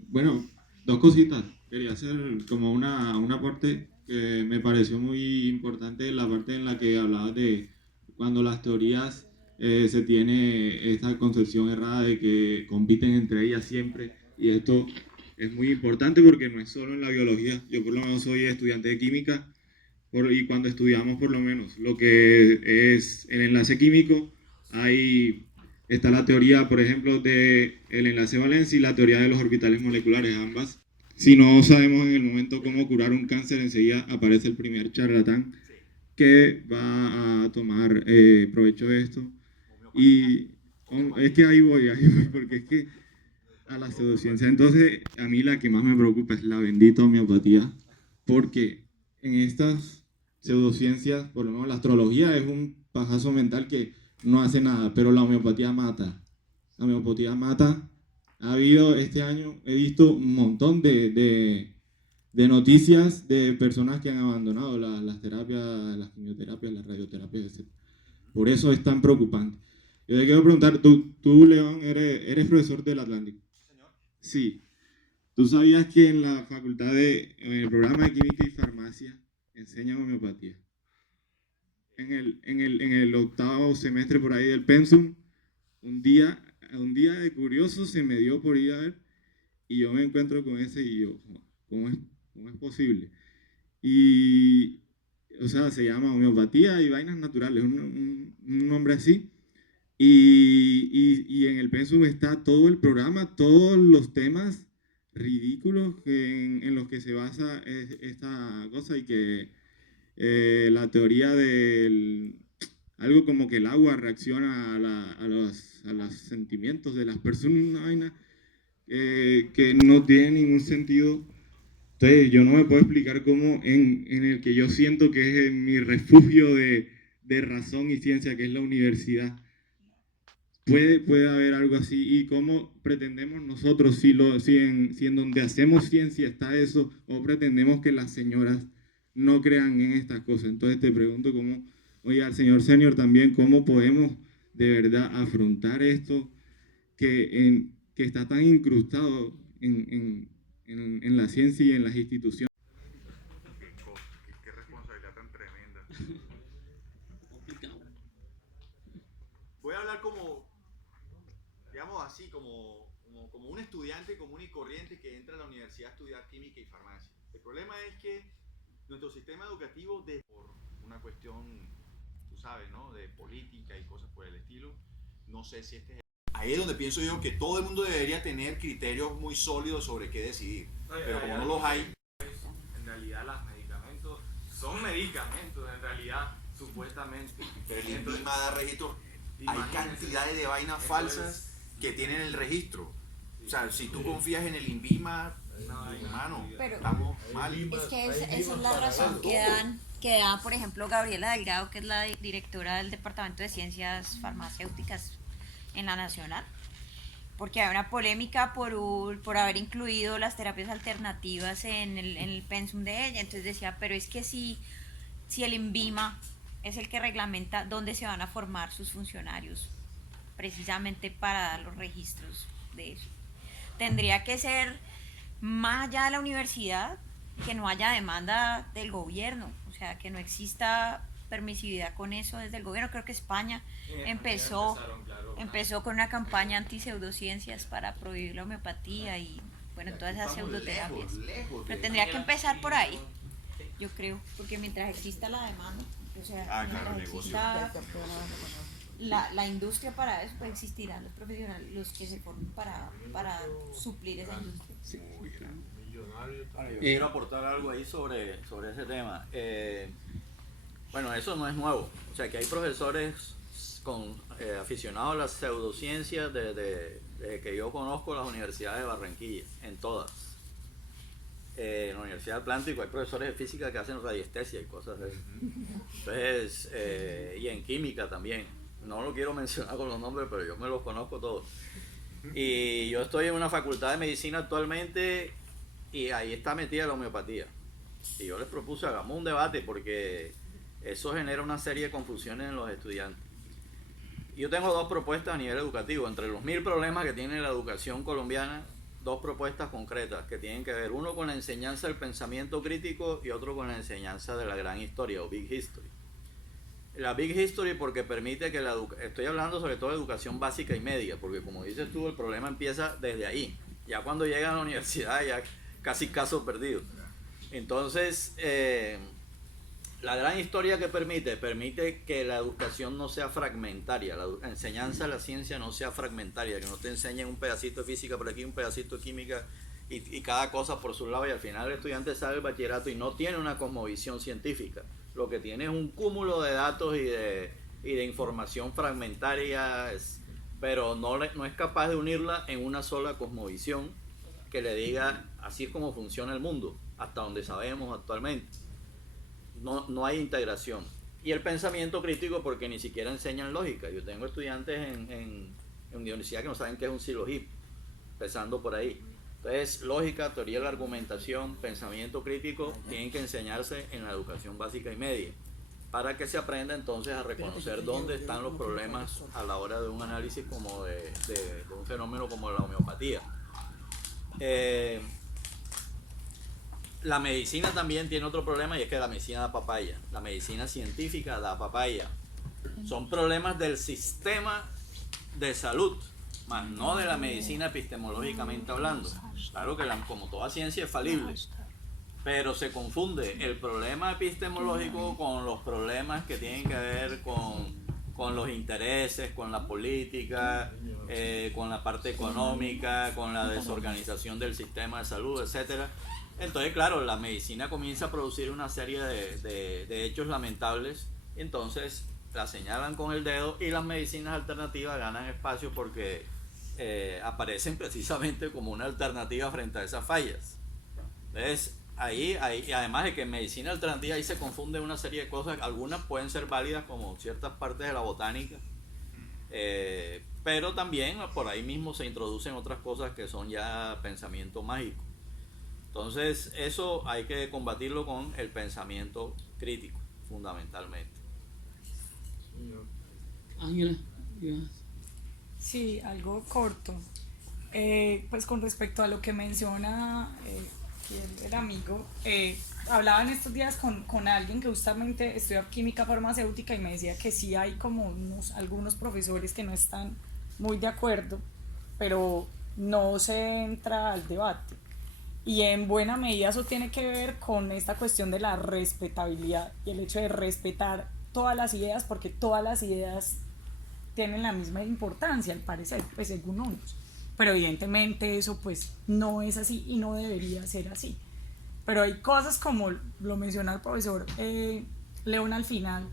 Bueno, dos cositas. Quería hacer como una parte que me pareció muy importante, la parte en la que hablabas de cuando las teorías se tiene esta concepción errada de que compiten entre ellas siempre, y esto es muy importante porque no es solo en la biología. Yo por lo menos soy estudiante de química y cuando estudiamos por lo menos lo que es el enlace químico, está la teoría, por ejemplo, del enlace Valencia y la teoría de los orbitales moleculares, ambas. Si no sabemos en el momento cómo curar un cáncer, enseguida aparece el primer charlatán que va a tomar provecho de esto. Y es que ahí voy, porque es que a la pseudociencia, entonces a mí la que más me preocupa es la bendita homeopatía, porque en estas pseudociencias, por lo menos la astrología es un pajazo mental que no hace nada, pero la homeopatía mata. La homeopatía mata. Ha habido este año, he visto un montón de noticias de personas que han abandonado las terapias, las quimioterapias, las radioterapias, etc. Por eso es tan preocupante. Yo te quiero preguntar, tú León, eres profesor del Atlántico. Señor. Sí. ¿Tú sabías que en la facultad en el programa de Química y Farmacia enseñan homeopatía? En el octavo semestre por ahí del pensum, un día de curioso se me dio por ir a ver y yo me encuentro con ese y yo, ¿cómo es posible? Y, o sea, se llama homeopatía y vainas naturales, un nombre así. Y en el pensum está todo el programa, todos los temas ridículos en los que se basa esta cosa y que la teoría del algo como que el agua reacciona a los sentimientos de las personas, una vaina que no tiene ningún sentido. Entonces yo no me puedo explicar cómo en el que yo siento que es mi refugio de razón y ciencia, que es la universidad, puede haber algo así, y cómo pretendemos nosotros, si en donde hacemos ciencia está eso, o pretendemos que las señoras no crean en estas cosas. Entonces te pregunto cómo, oye, al señor senior también, cómo podemos de verdad afrontar esto que está tan incrustado en la ciencia y en las instituciones. Qué responsabilidad tan tremenda. Voy a hablar como, digamos así, como un estudiante común y corriente que entra a la universidad a estudiar química y farmacia. El problema es que nuestro sistema educativo, por una cuestión, tú sabes, ¿no?, de política y cosas por el estilo, no sé si este es... Ahí es donde pienso yo que todo el mundo debería tener criterios muy sólidos sobre qué decidir, pero como no los hay... En realidad los medicamentos son medicamentos, en realidad, supuestamente. Pero el INVIMA da registro, hay cantidades de vainas falsas que tienen el registro. O sea, si tú confías en el INVIMA, hermano, Pero estamos mal. es que esa es la razón que da, por ejemplo, Gabriela Delgado, que es la directora del Departamento de Ciencias Farmacéuticas en la Nacional, porque hay una polémica por haber incluido las terapias alternativas en el pensum de ella. Entonces decía, pero es que si el INVIMA es el que reglamenta dónde se van a formar sus funcionarios, precisamente para dar los registros de eso, tendría que ser más allá de la universidad, que no haya demanda del gobierno, o sea, que no exista permisividad con eso desde el gobierno. Creo que España empezó con una campaña anti-pseudociencias para prohibir la homeopatía y, bueno, todas esas pseudoterapias. Pero tendría que empezar por ahí, yo creo, porque mientras exista la demanda, o sea, Claro, mientras exista la industria para eso, pues existirán los profesionales, los que se formen para suplir esa industria. Bueno, yo quiero aportar algo ahí sobre ese tema. Bueno, eso no es nuevo. O sea, que hay profesores aficionados a las pseudociencias desde que yo conozco las universidades de Barranquilla, en todas. En la Universidad del Atlántico hay profesores de física que hacen radiestesia y cosas de eso. Entonces, y en química también. No lo quiero mencionar con los nombres, pero yo me los conozco todos. Y yo estoy en una facultad de medicina actualmente y ahí está metida la homeopatía. Y yo les propuse, hagamos un debate porque eso genera una serie de confusiones en los estudiantes. Yo tengo dos propuestas a nivel educativo. Entre los 1000 problemas que tiene la educación colombiana, dos propuestas concretas que tienen que ver, uno con la enseñanza del pensamiento crítico y otro con la enseñanza de la gran historia o Big History. La Big History porque permite que estoy hablando sobre todo de educación básica y media, porque como dices tú, el problema empieza desde ahí. Ya cuando llegan a la universidad ya casi caso perdido. Entonces, la gran historia que permite que la educación no sea fragmentaria, la enseñanza de la ciencia no sea fragmentaria, que no te enseñen un pedacito de física por aquí, un pedacito de química y cada cosa por su lado, y al final el estudiante sale del bachillerato y no tiene una cosmovisión científica. Lo que tiene es un cúmulo de datos y de información fragmentaria, pero no es capaz de unirla en una sola cosmovisión que le diga así es como funciona el mundo, hasta donde sabemos actualmente. No hay integración. Y el pensamiento crítico porque ni siquiera enseñan lógica. Yo tengo estudiantes en universidad que no saben qué es un silogismo, empezando por ahí. Entonces, lógica, teoría de la argumentación, pensamiento crítico, tienen que enseñarse en la educación básica y media, para que se aprenda entonces a reconocer dónde están los problemas a la hora de un análisis como de un fenómeno como la homeopatía. La medicina también tiene otro problema y es que la medicina da papaya. La medicina científica da papaya. Son problemas del sistema de salud, más no de la medicina epistemológicamente hablando. Claro que como toda ciencia es falible, pero se confunde el problema epistemológico con los problemas que tienen que ver con los intereses, con la política, con la parte económica, con la desorganización del sistema de salud, etcétera. Entonces, claro, la medicina comienza a producir una serie de hechos lamentables, entonces la señalan con el dedo y las medicinas alternativas ganan espacio porque aparecen precisamente como una alternativa frente a esas fallas. Entonces, ahí, y además de que en medicina alternativa ahí se confunde una serie de cosas, algunas pueden ser válidas como ciertas partes de la botánica, pero también por ahí mismo se introducen otras cosas que son ya pensamiento mágico. Entonces, eso hay que combatirlo con el pensamiento crítico, fundamentalmente. Ángela, sí, algo corto. Pues con respecto a lo que menciona el amigo, hablaba en estos días con alguien que justamente estudia química farmacéutica y me decía que sí hay como algunos profesores que no están muy de acuerdo, pero no se entra al debate. Y en buena medida eso tiene que ver con esta cuestión de la respetabilidad y el hecho de respetar todas las ideas, porque todas las ideas tienen la misma importancia al parecer, pues según unos, pero evidentemente eso pues no es así y no debería ser así. Pero hay cosas como lo menciona el profesor León al final,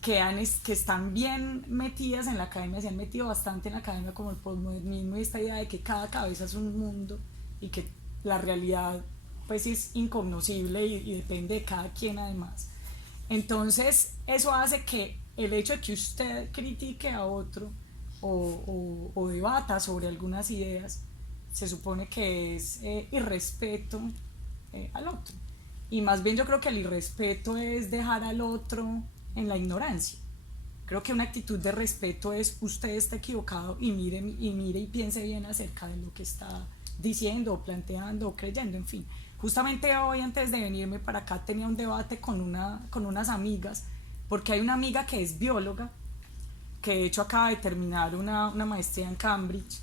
que están bien metidas en la academia, se han metido bastante en la academia, como el postmodernismo y esta idea de que cada cabeza es un mundo y que la realidad pues es incognoscible y depende de cada quien además. Entonces eso hace que el hecho de que usted critique a otro o debata sobre algunas ideas, se supone que es irrespeto al otro. Y más bien yo creo que el irrespeto es dejar al otro en la ignorancia. Creo que una actitud de respeto es usted está equivocado y mire y piense bien acerca de lo que está diciendo, o planteando, o creyendo, en fin. Justamente hoy antes de venirme para acá tenía un debate con unas amigas, porque hay una amiga que es bióloga, que de hecho acaba de terminar una maestría en Cambridge,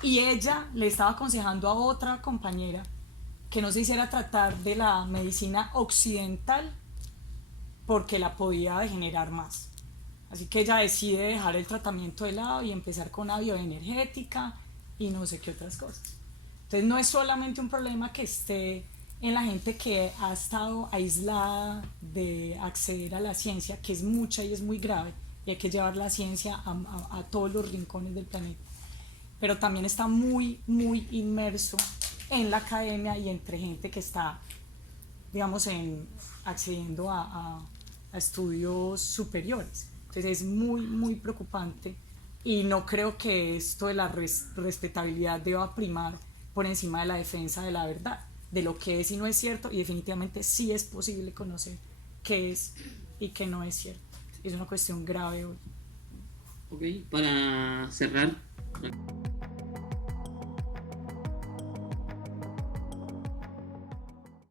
y ella le estaba aconsejando a otra compañera que no se hiciera tratar de la medicina occidental porque la podía degenerar más. Así que ella decide dejar el tratamiento de lado y empezar con la bioenergética y no sé qué otras cosas. Entonces no es solamente un problema que esté en la gente que ha estado aislada de acceder a la ciencia, que es mucha y es muy grave, y hay que llevar la ciencia a todos los rincones del planeta. Pero también está muy, muy inmerso en la academia y entre gente que está, digamos, accediendo a estudios superiores. Entonces es muy, muy preocupante y no creo que esto de la respetabilidad deba primar por encima de la defensa de la verdad, de lo que es y no es cierto, y definitivamente sí es posible conocer qué es y qué no es cierto. Es una cuestión grave hoy. Ok, para cerrar.